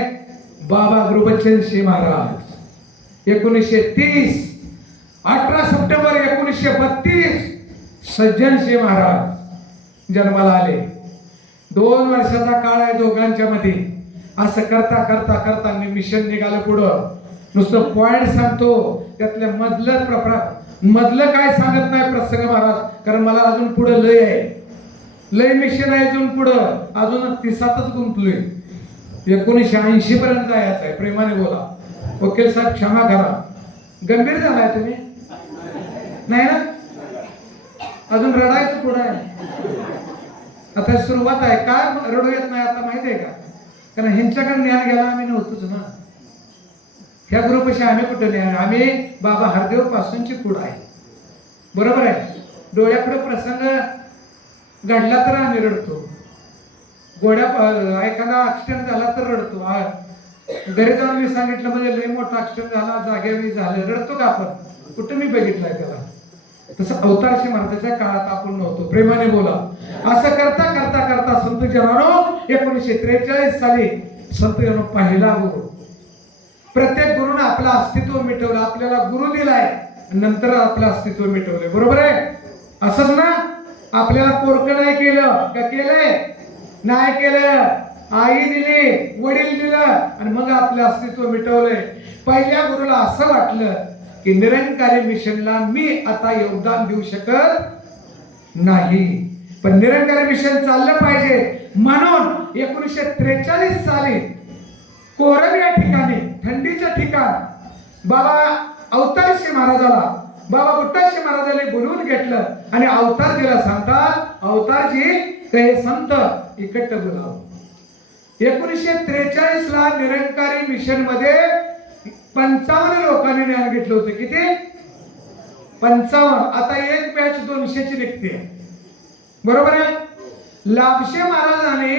बाबा गुरुबच्चनजी महाराज. 1930. 18 सप्टेंबर 1932 सज्जनजी महाराज जन्माला आले. 2 वर्षाचा काळ आहे दोघांच्या मध्ये. असं करता करता करता मी मिशन निघालं पुढं. नुसतं पॉइंट सांगतो, त्यातल्या मधलं काय सांगत नाही प्रसंग महाराज, कारण मला अजून पुढं लय आहे, लय मिशन आहे अजून पुढं. अजून 30तच गुंतलोय. 1980 पर्यंत जायचं आहे. प्रेमाने बोला. वकील साहेब क्षमा करा. गंभीर झालाय तुम्ही? नाही ना? अजून रडायचं पुढं आहे. आता सुरुवात आहे. काय रडू येत नाही आता माहिती आहे का? कारण ह्यांच्याकडे ज्ञान घ्यायला आम्ही नव्हतोच ना. ह्या ग्रुपशी आम्ही कुठे ज्ञान? आम्ही बाबा हरदेव पासूनची पुढं आहे. बरोबर आहे. डोळ्यापुढे प्रसंग घडला तर आम्ही रडतो. एखादा ऍक्सिडेंट झाला तर रडतो. घरी जाऊन मी सांगितलं म्हणजे लय मोठा ऍक्सिडेंट झाला, जागेवी झालं, रडतो का आपण? कुठं मी बघितलंय त्याला? तसं अवतारशी महाराजाच्या काळात आपण नव्हतो. प्रेमाने बोला. असं करता करता करता संत जनानो 1943 साली संत जनो पहिला गुरु. प्रत्येक गुरुनं आपलं अस्तित्व मिटवलं. आपल्याला गुरु दिलाय, नंतर आपलं अस्तित्व मिटवलंय. बरोबर आहे? असंच ना? आपल्याला पोरकं नाही केलं का? केलंय? नाही केलं. आई दिली, वडील दिलं आणि मग आपलं अस्तित्व मिटवलंय. पहिल्या गुरुला असं वाटलं की निरंकारी मिशनला मी आता योगदान देऊ शकत नाही, पण निरंकारी मिशन चाललं पाहिजे. म्हणून 1943 साली कोरब या ठिकाणी, थंडीच्या ठिकाण, बाबा अवतारशी महाराजाला, बाबा बुट्टाशी महाराजाला बोलवून घेतलं आणि अवतार दिला. सांगतात, अवतारजी हे संत इकट्ट बोलाव. 1943 ला निरंकारी मिशन मध्ये 55 लोकांनी ज्ञान घेतलं होतं. किती? 55. आता एक बॅच 200 ची निघते. बरोबर आहे? लाभशे महाराजांनी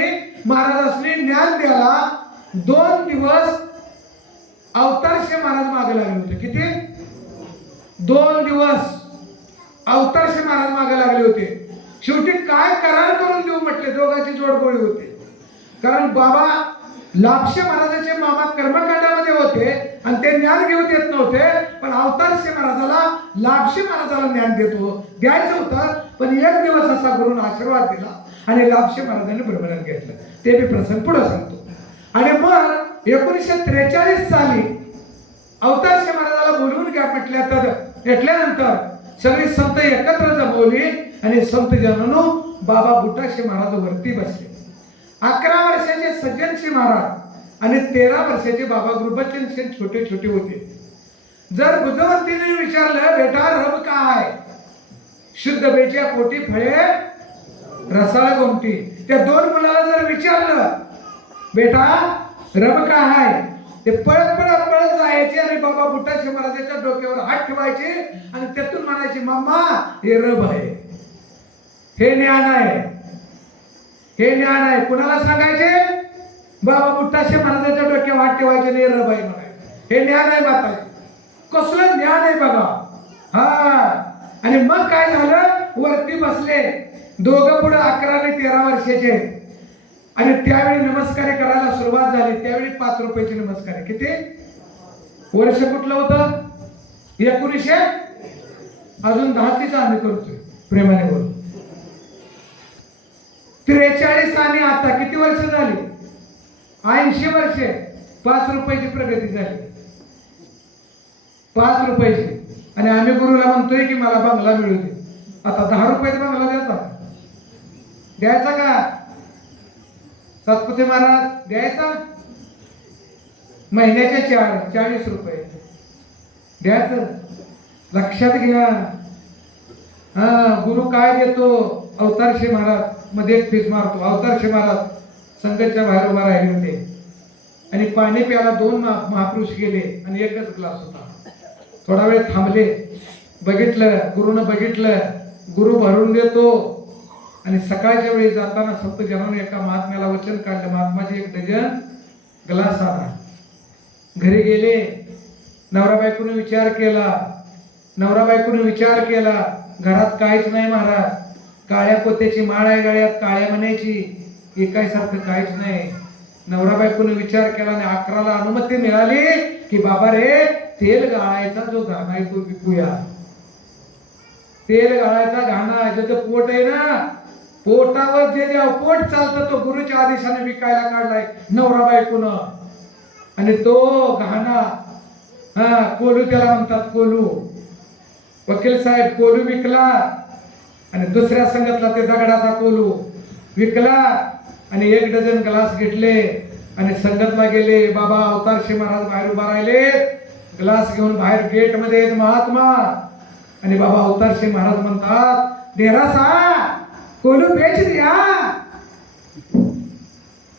ज्ञान द्यायला 2 दिवस अवतारशे महाराज मागे लागले होते. किती? 2 दिवस अवतारशे महाराज मागे लागले होते. शेवटी काय करार करून देऊ म्हटले. दोघांची जोडगोळी होते. कारण बाबा लाभशे महाराजांचे मामा कर्मकांडामध्ये होते आणि ते ज्ञान घेऊ देत नव्हते, पण अवतारशे महाराजाला लाभशे महाराजाला ज्ञान द्यायचं होतं. पण एक दिवस असा गुरुनं आशीर्वाद दिला आणि लाभशे महाराजांनी ब्रह्मज्ञान घेतलं. ते मी प्रसंग पुढे सांगतो. आणि मग 1943 साली अवतारशे महाराजाला बोलवून घ्या म्हटल्यानंतर सगळी संत एकत्र जमवली आणि संत जनानो बाबा बुट्टाशी महाराज वरती बसले. 11 वर्षाचे सज्जनशी महाराज आणि 13 वर्षाचे बाबा गुरुबचन सिंग छोटे छोटे होते. जर बुद्धवंतीने विचारलं, बेटा रब काय? शुद्ध बेच्या पोटी फळे रसाळ गोमटी. त्या 2 मुलाला जर विचारलं, बेटा रब काय आहे, ते पळत पळत पळत जायचे आणि बाबा बुट्टाशी महाराजांच्या डोक्यावर हात ठेवायचे आणि त्यातून म्हणायचे, मम्मा हे रब आहे, हे ज्ञान आहे, हे ज्ञान आहे. कुणाला सांगायचे? बाबा बुट्टाशी महाराजांच्या डोक्यावर हात ठेवायचे आणि हे रब आहे म्हणायचे, हे ज्ञान आहे माताजी. कसलं ज्ञान आहे बघा. हा, आणि मग काय झालं, वरती बसले दोघं पुढे 11 आणि 13 वर्षाचे. आणि त्यावेळी नमस्कार करायला सुरुवात झाली. त्यावेळी 5 रुपयाची नमस्कार. किती वर्ष कुठलं होतं? 1900. अजून 10च आम्ही करतोय प्रेमाने बोल. 43 आणि आता किती वर्ष झाली? 80 वर्षे. 5 रुपयाची प्रगती झाली. 5 रुपयाची. आणि आम्ही गुरुला म्हणतोय की मला बंगला मिळू दे. आता 10 रुपयाचा बंगला द्यायचा का? सातपुते महाराज द्यायचा? महिन्याचे 40 रुपये द्यायचं. लक्षात घ्या. गुरु काय देतो? अवतारशे महाराज मध्ये एक फीस मारतो. अवतारशे महाराज संगतच्या बाहेर उभा राहिले होते आणि पाणी प्यायला 2 महापुरुष गेले आणि एकच ग्लास होता. थोडा वेळ थांबले, बघितलं, गुरुनं बघितलं, गुरु भरून देतो. आणि सकाळच्या वेळी जाताना संत जनाने एका महात्म्याला वचन काढलं, महात्माचे 1 डझन ग्लास आणा. घरी गेले. नवरा बायकोने विचार केला, घरात काहीच नाही महाराज. काळ्या पोत्याची माळ आहे गळ्यात, काळ्या मण्याची, एकासारखं काहीच नाही. नवरा बायकोने विचार केला आणि 11ला अनुमती मिळाली की बाबा रे, तेल गाळायचा जो घाणा आहे तो विकूया. तेल गाळायचा घाणा, ज्याचं पोट आहे ना, पोटावर जे पोट चालतं तो गुरुच्या आदेशाने विकायला काढलाय नवरा बायकोनं. आणि तो घाणा, कोलू त्याला म्हणतात, कोलू. वकील साहेब कोलू विकला आणि दुसऱ्या संगतला ते दगडाचा कोलू विकला आणि 1 डझन ग्लास घेतले आणि संगतला गेले. बाबा अवतारशे महाराज बाहेर उभा राहिले, ग्लास घेऊन बाहेर गेट मध्ये महात्मा. आणि बाबा अवतारशे महाराज म्हणतात, डेरासा कोलू बेच दिया.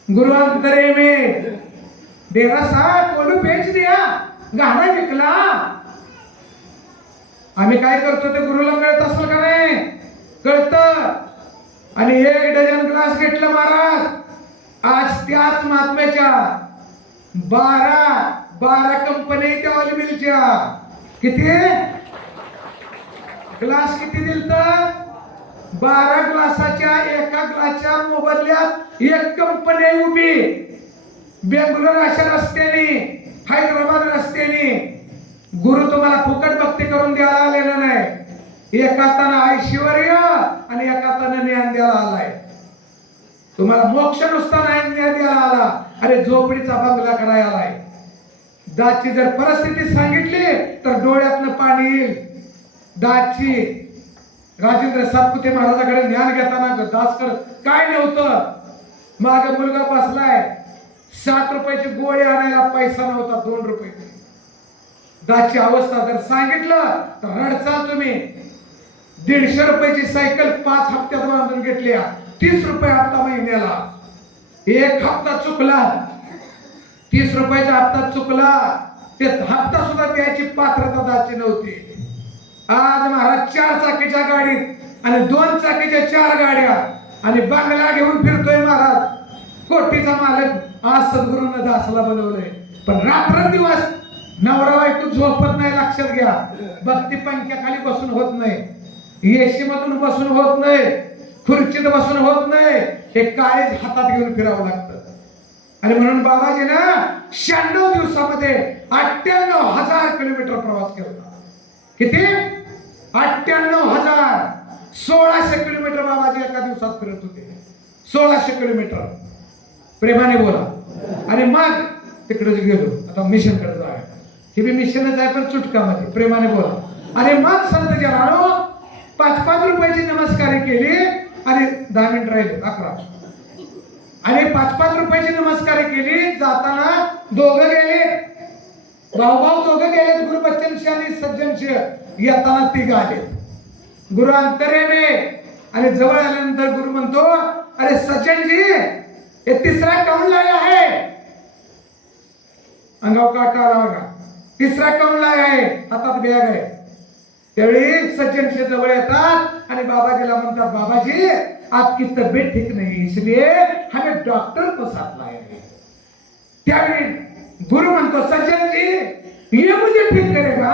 गुरु अंतरे में डेरासा कोलू बेच दिया, गाणा विकला. आम्ही काय करतो ते गुरुला कळत असेल का नाही? कळतं. आणि 1 डझन ग्लास घेतलं महाराज. आज त्याच महात्म्याच्या 12 कंपनी त्या ऑइल मिलच्या. किती ग्लास किती दिलतं? 12 ग्लासाच्या एका ग्लासच्या मोबदल्यात 1 कंपनी उभी. बेंगलोर अशा रस्त्याने, हैदराबाद रस्त्याने. गुरु तुम्हाला फुकट भक्ती करून द्यायला आलेला नाही. एका हातानं ऐश्वर्य आणि एका हातानं ज्ञान द्यायला आलाय. तुम्हाला मोक्ष नुसता नाही ज्ञान द्यायला आला, अरे झोपडीचा बंगला करायला आलाय. दाची जर परिस्थिती सांगितली तर डोळ्यातनं पाणी येईल. दाची राजेंद्र सातपुते महाराजांकडे ज्ञान घेताना दासकर काय नव्हतं. माझा मुलगा बसलाय, 7 रुपयाची गोळी आणायला पैसा नव्हता, 2 रुपये. दाची अवस्था जर सांगितलं तर रडचाल तुम्ही. 150 रुपयाची सायकल 5 हप्त्यात बांधून घेतल्या, 30 रुपये हप्ता महिन्याला. 1 हप्ता चुकला, 30 रुपयाचा हप्ता चुकला, ते हप्ता सुद्धा द्यायची पात्रता दाची नव्हती. आज महाराज 4 चाकीच्या गाडीत आणि 2 चाकीच्या 4 गाड्या आणि बंगला घेऊन फिरतोय महाराज. कोटीचा मालक. आज सद्गुरूंना दासाला बनवलंय. पण रात्रंदिवस नवरा बायको झोपत नाही. लक्षात घ्या. भक्ती पंख्याखाली बसून होत नाही, एसी मधून बसून होत नाही, खुर्चीत बसून होत नाही. हे काळेच हातात घेऊन फिरावं लागतं. आणि म्हणून बाबाजी ना 96 दिवसामध्ये 98,000 किलोमीटर प्रवास केला. किती? 98,000. 1600 किलोमीटर बाबाजी एका दिवसात फिरत होते. 1600 किलोमीटर. प्रेमाने बोला. आणि मग तिकडे गेलो. आता मिशन कडे जाऊया. हे बी मिशनच आहे पण चुटकामध्ये. प्रेमाने बोला. आणि मग संत जनानो 5-5 रुपयाची नमस्कार केली आणि 10 मिनिट राहिले. 11 आणि 5-5 रुपयाची नमस्कार केली. जाताना दोघं गेले, भाऊ दोघं गेलेत, गुरु बच्चनशी आणि सज्जनशी. येताना तिघ आले. गुरु अंतर्यामी आणि जवळ आल्यानंतर गुरु म्हणतो, अरे सज्जनजी हे तिसरा काऊन लाया है? अंगाव काटा आला बघा. तिसरा काऊन लाया है? हातात बॅग आहे. त्यावेळी सज्जनशी जवळ येतात आणि बाबाजीला म्हणतात, बाबाजी आपकी तबीयत ठीक नहीं इसलिए हमें डॉक्टर को साथ लाया है. त्यावेळी गुरु म्हणतो, सज्जन जी ये मुझे ठीक करेगा?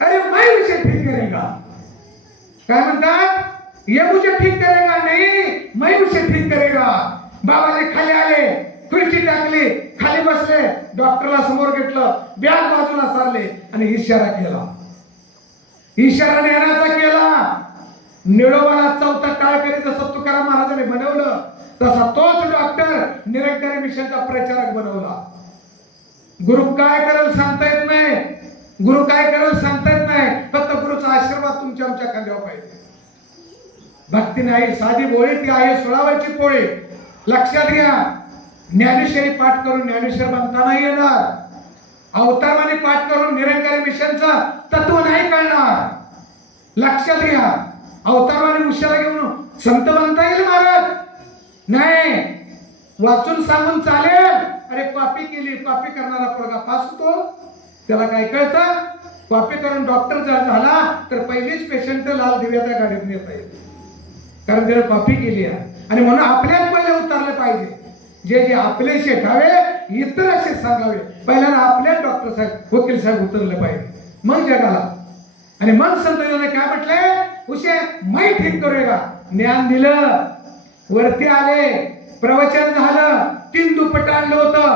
अरे मैं उसे ठीक करेगा. काय म्हणतात? ये मुझे ठीक करेगा नहीं, मैं उसे ठीक करेगा. बाबाजी खाली आले, खुर्ची टाकली, खाली बसले, डॉक्टरला समोर घेतलं, बॅग बाजूला सारले आणि इशारा केला. इशारा नेण्याचा केला. निळोबाला चौथा टाळ करीत जसं तुकाराम महाराजांनी बनवलं तसा तोच डॉक्टर निरंकारी मिशनचा प्रचारक बनवला. गुरु काय करेल सांगता येत नाही. गुरु काय करेल सांगता येत नाही. फक्त गुरुचा आशीर्वाद तुमच्या आमच्या खांद्यावर पाहिजे. भक्ती नाही, साधी बोळी ती आहे 16 पोळी. लक्षात घ्या, ज्ञानेश्वरी पाठ करून ज्ञानेश्वर बनता नाही येणार. अवतारवाणी पाठ करून निरंकारी मिशनचा तत्व नाही कळणार. लक्षात घ्या, अवतारवाणी उशाला घेऊन संत बनता येईल महाराज? नाही. वाचून सांगून चालेल? अरे कॉपी केली, कॉपी करणारा पोरगा पास होतो. त्याला काय कळतं? कॉपी करून डॉक्टर जर झाला तर पहिलीच पेशंट लाल दिव्याच्या गाडीत नेता येईल, कारण त्याने कॉपी केली आहे. आणि म्हणून आपल्याच पहिले उतरले पाहिजे. जे जे आपले शेठावे इतर असे सांगावे. पहिल्यांदा आपल्या डॉक्टर साहेब वकील साहेब उतरले पाहिजे, मग जगाला. आणि मग संतांनी काय म्हटलंय? उसे मैं ठीक करेगा. ज्ञान दिलं, वरती आले, प्रवचन झालं, 3 दुपट्टा आणलं होतं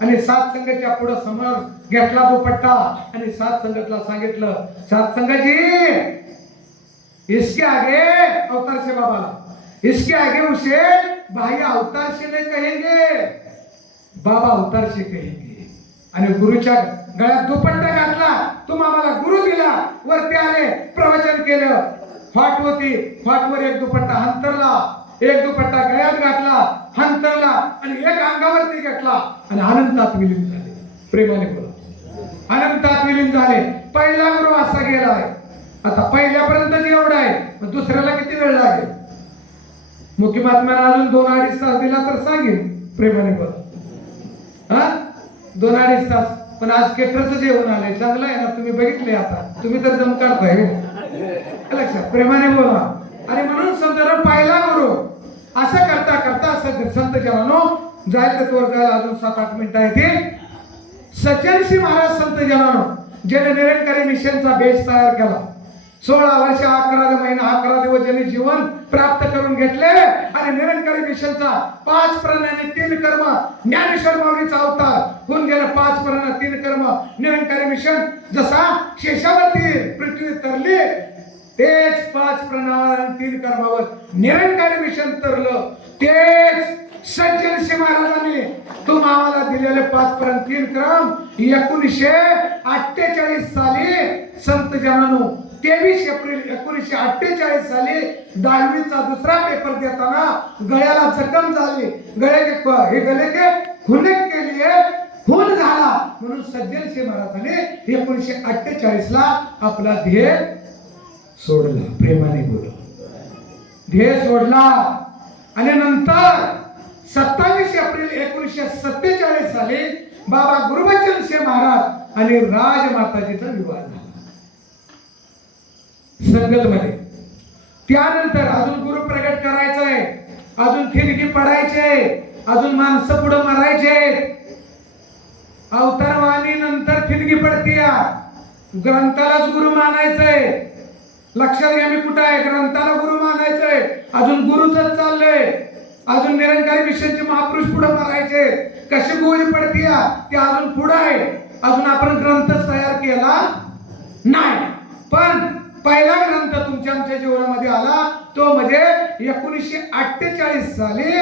आणि 7 संघाच्या पुढे समोर घेतला दुपट्टा आणि 7 संघातला सांगितलं, 7 संघाजी इसके आगे अवतार से बाबाला, इसके आगे उसे भाई अवतार से नहीं कहेंगे, बाबा अवतार से कहेंगे. आणि गुरुच्या गळ्यात दुपट्टा घातला, तुम आम्हाला गुरु दिला. वरती आले, प्रवचन केलं, फाट होती, फाटवर एक दुपट्टा हंतरला, एक दुपट्टा गळ्यात घातला, हंतरला आणि एक अंगावरती घेतला आणि अनंतात विलीन झाले. प्रेमाने बोला, अनंतात विलीन झाले. पहिला गुरु असा गेलाय. आता पहिल्यापर्यंत एवढा आहे, मग दुसऱ्याला किती वेळ लागेल? मुख्य महात्म्याला अजून 2-2.5 तास दिला तर सांगेन. प्रेमाने बोला, हा 2-2.5 तास. पण आज केटरचं जेवण आलंय, चांगलं आहे ना? तुम्ही बघितले, आता तुम्ही तर दम काढताय लक्षात. प्रेमाने बोला. आणि म्हणून संतांना पहिला गुरु असं करता करता संत जनानो जायचं तोवर जायला अजून 7-8 मिनिटं आहे. ते सज्जनशी महाराज संत जनानो ज्याने निरंकारी मिशनचा बेस तयार केला. 16 वर्ष 11 महिना 11 दिवस ज्यांनी जीवन प्राप्त करून घेतले आणि निरंकारी मिशनचा 5 प्राणांनी 3 कर्म, ज्ञानेश्वर माऊलीचा अवतार होऊन गेला. 5 प्राण 3 कर्म निरंकारी मिशन. जसा शेषावरती पृथ्वी तरली, तेच 5 प्राण 3 कर्मावर निरंकारी मिशन तरलं. तेच सज्जनशी महाराजांनी तुम्हाला दिलेले 5 प्राण 3 क्रम 1948 साली संत जनानो 23 एप्रिल 1948 साली 10वीचा दुसरा पेपर देताना गळ्याला जखम झाली. गळे के खुने के लिए खून झाला. म्हणून सज्जनशी महाराजांनी 1948 ला आपला ध्येय सोडला. प्रेमाने बोला, ध्येय सोडला. आणि नंतर 27 एप्रिल 1947 साली बाबा गुरुबच्चनशी महाराज आणि राजमाताजीचा विवाह झाला संगत मध्ये. त्यानंतर अजून गुरु प्रगट करायचंय, अजून ठिणगी पडायचे, अजून माणसं पुढे मारायचे. अवतारवाणी नंतर ठिणगी पडतीया. ग्रंथालाच गुरु मानायचंय. लक्षात घ्या, मी कुठं आहे? ग्रंथाला गुरु मानायचंय. अजून गुरुच चाललंय. अजून निरंकारी मिशनचे महापुरुष पुढे मारायचे. कशी गोळी पडतीया ते अजून पुढे आहे. अजून आपण ग्रंथच तयार केला नाही. पण पहिला ग्रंथ तुमच्या आमच्या जीवनामध्ये आला तो म्हणजे 1948 साली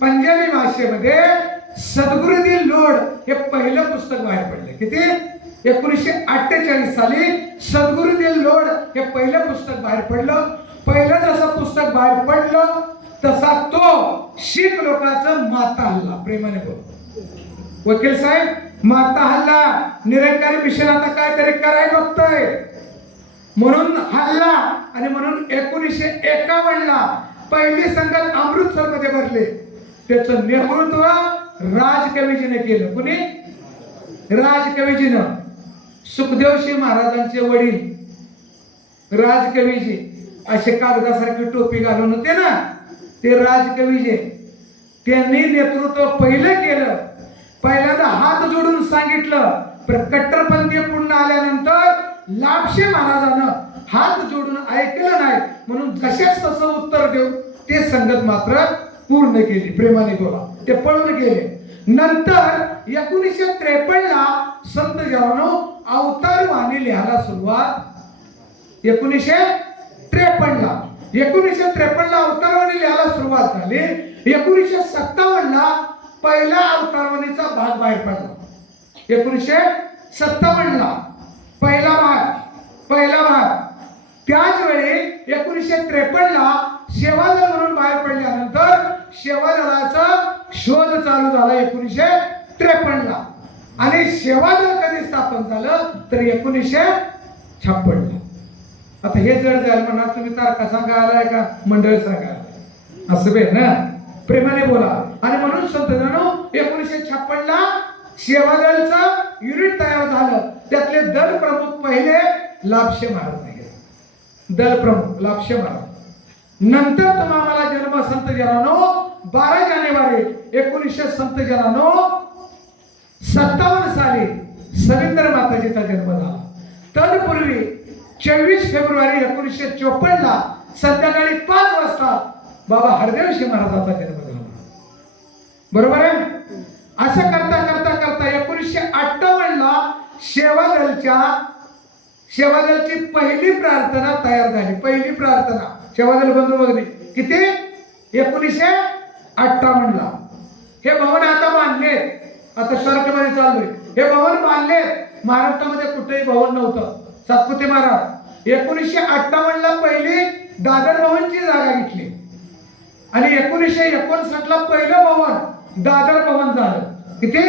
पंजाबी भाषेमध्ये सद्गुरुजी लोड हे पहिलं पुस्तक बाहेर पडले. किती? 1948 साली सद्गुरुजी लोड हे पहिलं पुस्तक बाहेर पडलं. पहिलं जसं पुस्तक बाहेर पडलं तसा तो शीख लोकांचं माता हल्ला. प्रेमाने बोल वकील साहेब, माता हल्ला निरंकारी मिशन आता काहीतरी कराय बघतोय म्हणून हल्ला. आणि म्हणून 1951 ला पहिली संगत अमृतसर मध्ये भरले. त्याचं नेतृत्व राजकवीजीने केलं. कुणी? राजकवीजीनं. सुखदेवसिंह महाराजांचे वडील राजकवीजी असे कागदासारखी टोपी घालून होते ना, ते राजकवीजी. त्यांनी नेतृत्व पहिलं केलं. पहिल्यांदा हात जोडून सांगितलं. कट्टरपंथी पुन्हा आल्यानंतर लाभशे महाराजांना हात जोडून ऐकलं नाही म्हणून जशाच तसं उत्तर देऊ ते संगत मात्र पूर्ण केली. प्रेमाने बोला. ते पळून गेले. नंतर 1953 ला संत जवानो अवतारवाणी लिहायला सुरुवात. 1953 ला 1953 ला अवतारवाणी लिहायला सुरुवात झाली. 1957 ला पहिला अवतारवाणीचा भाग बाहेर पडला. 1957 ला पहिला भाग. त्याच वेळी 1953 ला सेवादल म्हणून बाहेर पडल्यानंतर सेवादलाचा शोध चालू झाला 1953 ला. आणि सेवादल कधी स्थापन झालं तर 1956 ला. आता हे जर जायला म्हणा तुम्ही तारखा सांगायला का मंडळ सांगायला असं बे ना. प्रेमाने बोला. आणि म्हणून संतजनो 1956 ला सेवादलचं युनिट तयार झालं. त्यातले दल प्रमुख पहिले लाभशे महाराज नाही. दल प्रमुख लाभशे महाराज. नंतर तुम्हाला जन्म संत जनानो 12 जानेवारी 1957 साली सविंद्र माताजीचा जन्म झाला. तत्पूर्वी 24 फेब्रुवारी 1954 ला संध्याकाळी 5 वाजता बाबा हरदेवशी महाराजांचा जन्म झाला. बरोबर आहे. असं करता 1958 ला सेवादलची पहिली प्रार्थना तयार झाली. पहिली प्रार्थना सेवादल बंधू वगैरे किती 1958 ला. हे भवन आता बांधले. आता शहरामध्ये चाललोय. हे भवन बांधले. महाराष्ट्रामध्ये कुठेही भवन नव्हतं. सातपुते महाराज 1958 ला पहिली दादर भवनची जागा घेतली. आणि 1959 ला पहिलं भवन दादर भवन झालं. किती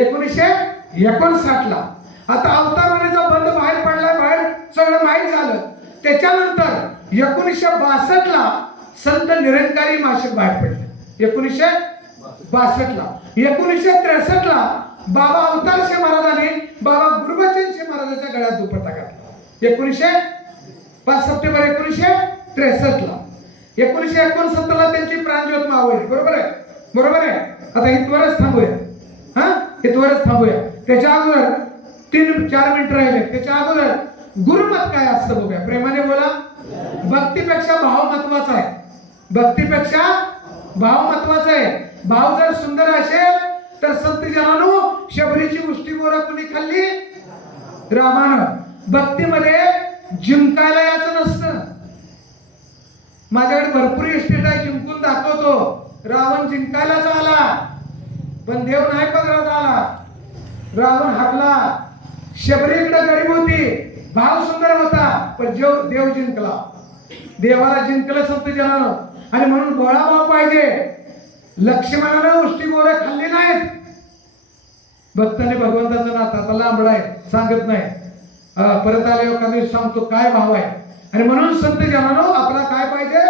1959 ला. आता अवतारवाणीचा बंद बाहेर पडला. बाहेर सगळं माहीत झालं. त्याच्यानंतर 1962 ला संत निरंकारी मासिक बाहेर पडले. 1962 ला. 1963 ला बाबा अवतारशे महाराजांनी बाबा गुरुबचनशे महाराजांच्या गळ्यात दुपट्टा घातला. 5 सप्टेंबर 1963 ला. 1969 ला त्यांची प्राणज्योत मावळली. बरोबर आहे. आता इथवरच थांबूया. त्याच्या अगोदर 3-4 मिनिट राहिले. त्याच्या अगोदर गुरुमत काय असतं बघूया. प्रेमाने बोला. भक्तीपेक्षा भाव महत्वाचा आहे. भाव जर सुंदर असेल तर संत जनानो शबरीची मुष्टी बोरा कुणी खाल्ली? रामानं. भक्तीमध्ये जिंकायला याचं नसतं. माझ्याकडे भरपूर इस्टेट आहे. जिंकून दाखवतो. रावण जिंकायलाच आला पण देव नाही पदरात आला. रावण हरला. शबरीकडे गरीब होती. भाव सुंदर होता पण देव जिंकला. देवाला जिंकलं संत जनानं. आणि म्हणून गोळा भाव पाहिजे. लक्ष्मणानं उष्टी बोरं खाल्ली नाहीत. भक्ताने भगवंताचं नातं आता लांबडा आहे सांगत नाही. परत आल्यावर कधी सांगतो काय भाव आहे. आणि म्हणून संत जनानो आपला काय पाहिजे?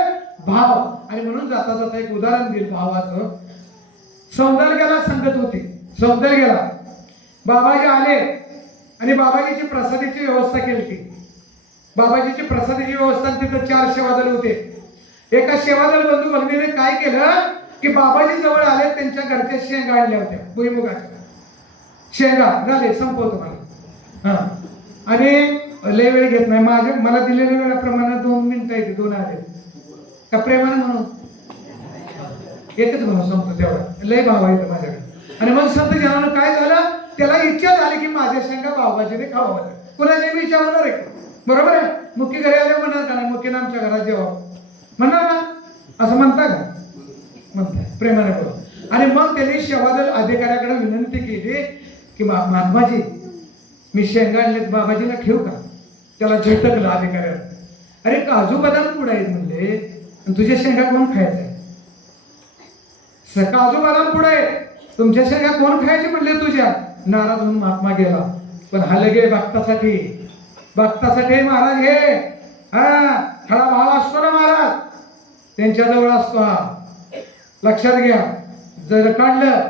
भाव. आणि म्हणून जाता एक उदाहरण देईल भावाचं. सौंदर्याला संगत होती. सौंदर्याला बाबाजी आले आणि बाबाजीची प्रसादीची व्यवस्था केली. बाबाजीची प्रसादीची व्यवस्था तिथं 4 सेवादल होते. एका सेवादल बंधू भगिनीने काय केलं की बाबाजी जवळ आले. त्यांच्या घरच्या शेंगा आणल्या होत्या. भुईमुगाच्या शेंगा. झाले संपवतो मला. आणि लय वेळ घेत नाही. मला दिलेल्या वेळाप्रमाणे 2 मिनिटं येते. 2 आले का प्रेमाने म्हणून एकच भाव संपतो तेवढा. लय भाव आहे माझ्याकडे. आणि मग संत जनानं काय झालं त्याला इच्छा झाली की माझ्या शेंगा बाबाजीने खावा. कुणाची मी इच्छा होणार आहे? बरोबर आहे. मुख्य घरी आले म्हणणार का नाही मुख्यनं आमच्या घरात जेव्हा म्हणणार ना. असं म्हणता का? म्हणताय. प्रेमाने बोला. आणि मग त्यांनी सेवादल अधिकाऱ्याकडे विनंती केली की महात्माजी मी शेंगा आणलेत बाबाजीला ठेवू का? त्याला झटकलं अधिकाऱ्याला. अरे काजू बदाम पुढे आहेत म्हणले. तुझ्या शेंगा कोण खायचंय? काजू बदाम पुढे तुमच्या शेंगा कोण खायची म्हणले तुझ्या? नाराज होऊन महात्मा गेला. पण हा लगे भक्तासाठी महाराज हे खरा भाव असतो ना महाराज, त्यांच्याजवळ असतो हा. लक्षात घ्या. जर काढलं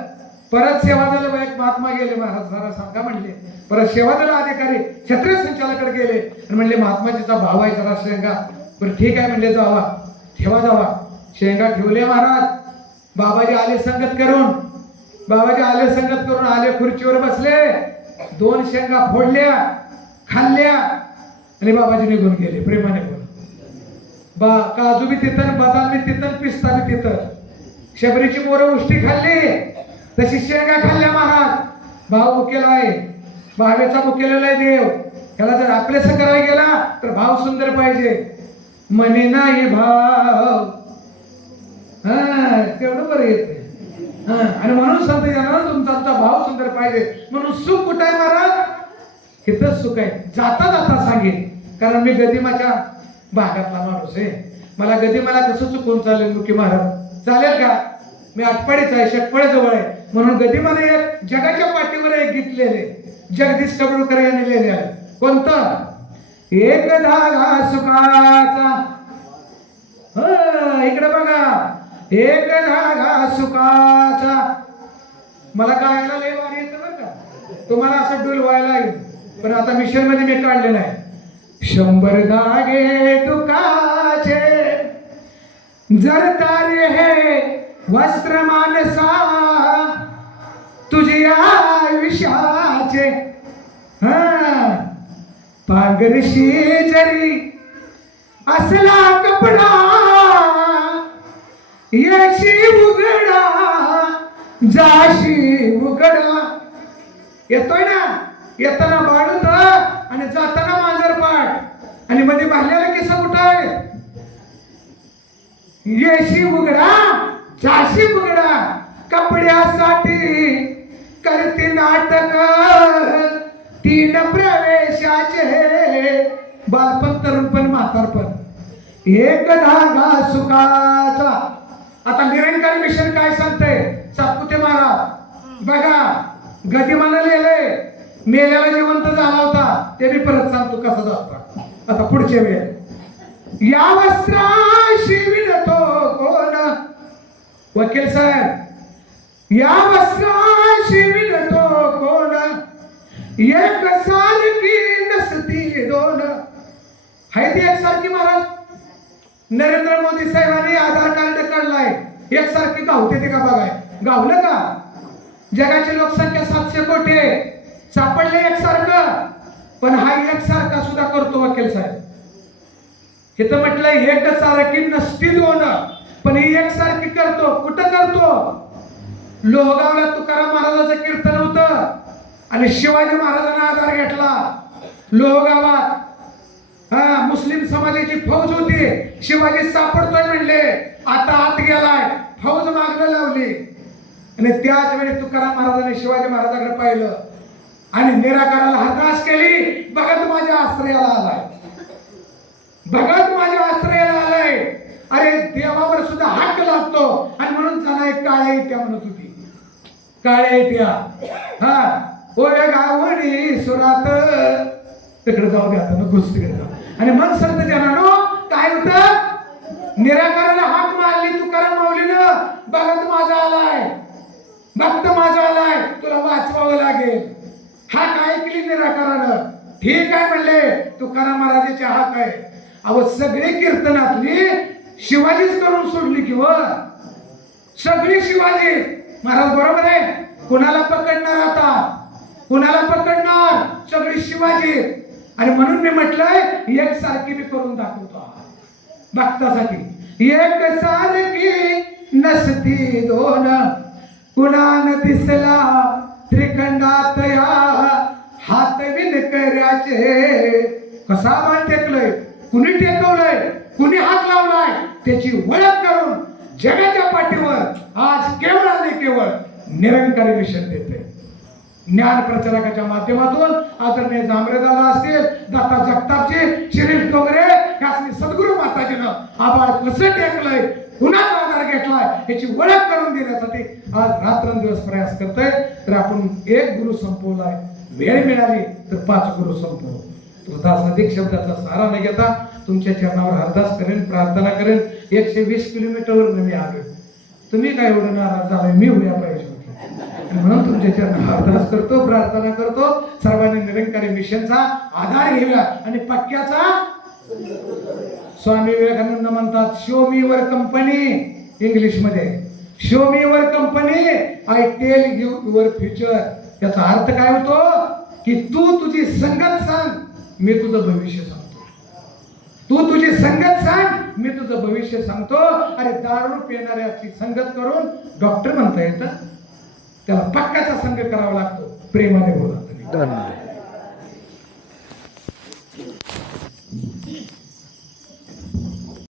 परत सेवा दल एक महात्मा गेले, महाराज जरा सांगा म्हणले. परत सेवा दल अधिकारी क्षत्रिय संचालकाकडे गेले आणि म्हणले महात्माजीचा भाव आहे जरा शेंगा. बरं ठीक आहे म्हणले, जावा ठेवा जावा. शेंगा ठेवले महाराज. बाबाजी आले संगत करून आले, खुर्चीवर बसले, 2 शेंगा फोडल्या, खाल्ल्या आणि बाबाजी निघून गेले प्रेमाने बोल. काजू बी तिथं, बदाम बी तिथं, पिस्ता बी तिथं. शबरीची मोरं उष्टी खाल्ली तशी शेंगा खाल्ल्या महाराज. भाव मुकेला आहे, भावेचा मुकेलेला आहे देव. त्याला जर आपल्यास करायला गेला तर भाव सुंदर पाहिजे. म्हणे नाही भाव, तेवढं बरं येते. आणि म्हणून सांगते तुमचा भाव सुंदर पाहिजे. म्हणून सुख कुठं आहे महाराज? इथंच सुख आहे. जाता जाता सांगेन, कारण मी गदिमाच्या भागातला माणूस आहे. मला कसं चुकून चालेल मुकी महाराज? चालेल का? मी आटपाडीचा आहे, शेटपळ जवळ आहे. म्हणून गदिमाने एक जगाच्या पाठीवर एक गीतलेले जगदीश कबळकर यांनी लिहिले आहे. कोणतं? एक धागा सुखाचा, इकडे बघा, एक धागा सुखाचा. मला गायला लय वारी येतं बरं का, तुम्हाला असं डुल व्हायला येईल, पण आता मिशन मध्ये मी काढले नाही. 100 धागे तुकाचे जर तारे हे वस्त्र मानसा तुझे आयुष्याचे. पांघरशी जरी असला कपडा येशी उघडा जाशी उघडा. येतोय ना? येताना बाळूत आणि जाताना मांजरपाट आणि मध्ये भरलेला किस्सा कुठं आहे? येशी उघडा जाशी उघडा. कपड्यासाठी करते नाटक 3 प्रवेशाचे, बालपण, तरुणपण, म्हातारपण. एक धागा सुखाचा. आता निरंकारी मिशन काय सांगते? सातपुते महाराज बघा, गदिमानं लिहिलंय, मेल्याला जिवंत झाला होता, ते मी परत सांगतो कसं जाता. आता पुढच्या वेळेस या वस्त्राशी विणतो कोण? वकील साहेब, या वस्त्राशी विणतो कोण? एक सारखी नसती दोन. आहे ती एकसारखी महाराज? नरेंद्र मोदी साहेबांनी आधार कार्ड काढलाय, एकसारखी गावते ते का? बघाय गावलं का? जगाची लोकसंख्या 700 कोटी आहे, सापडले एकसारखं. पण हा एकसारखा सुद्धा करतो वकील साहेब. इथं म्हटलंय एक सारखी नसती दोन, पण ही एकसारखी करतो. कुठं करतो? लोहगावला तुकाराम महाराजाचं कीर्तन होतं आणि शिवाजी महाराजांना आधार घेतला. लोहगावात मुस्लिम समाजाची फौज होती. शिवाजी सापडतोय म्हणले, आता आत गेलाय, फौज मागणं लावली. आणि त्याच वेळी तुकाराम महाराजांनी शिवाजी महाराजांकडे पाहिलं आणि निराकाराला हरदास केली. भगत माझ्या आश्रयाला आलाय, भगत माझ्या आश्रयाला आलाय. अरे देवावर सुद्धा हक्क लागतो. आणि म्हणून जाणार काळ्या इट्या म्हणत होती, काळ्या इट्या. ओय गावडी सुरात, तिकडे जाऊ द्या, आता नकोच तिकडे जाऊ. आणि मग संत जनानो काय होतं? निराकाराला हाक मारली तुकाराम माऊलीनं, भगत माझा आलाय, भक्त माझा आलाय, तुला वाचवावं लागेल. हाक ऐकली निराकारानं. ठीक आहे म्हणले, तुकाराम महाराजांचे हाक आहे. अहो सगळी कीर्तनातली शिवाजीच करून सोडली की व सगळी शिवाजी महाराज. बरोबर आहे. कुणाला पकडणार आता? कुणाला पकडणार? सगळी शिवाजी. आणि म्हणून मी म्हटलंय एक सारखी मी करून दाखवतो भक्तासाठी. एक सारखी नसती दोन, कुणान दिसला त्रिखंडात या हात विणकऱ्याचे. कसा बाण टेकलंय, कुणी टेकवलंय, कुणी हात लावलाय, त्याची ओळख करून जगाच्या पाठीवर आज केवळ आणि केवळ निरंकारी मिशन देते. ज्ञान प्रचारकाच्या माध्यमातून आदरणीय जांभरेदादा असतील, दत्ता जगतापजी, शिरीष डोंगरे यासनी सद्गुरू माताजीनं आभाळ कसं टेकलंय, कुणाचा आधार घेतलाय याची ओळख करून देण्यासाठी रात्रंदिवस प्रयास करतोय तर आपण एक गुरु संपवलाय, वेळ मिळाली तर 5 गुरु संपवू. तो दास अधिक शब्दाचा सहारा न घेता तुमच्या चरणावर अरदास करेन, प्रार्थना करेन. 120 किलोमीटरवर मी आलो, तुम्ही काय एवढं नाराज झालाय, मी होया पाहिजे होते. म्हणून तुमच्या चरणावर अरदास करतो, प्रार्थना करतो. सर्वांनी निरंकारी मिशनचा आधार घेऊया आणि पक्क्याचा. स्वामी विवेकानंद म्हणतात, show me your company. English मध्ये show me your company, I tell you your future. याचा अर्थ काय होतो की तू तुझी संगत सांग, मी तुझं भविष्य सांगतो. तू तुझी संगत सांग, मी तुझं भविष्य सांगतो. अरे दारू पिणाऱ्याची संगत करून डॉक्टर म्हणता येतं? त्याला पक्काचा संग करावा लागतो. प्रेमाने बोला.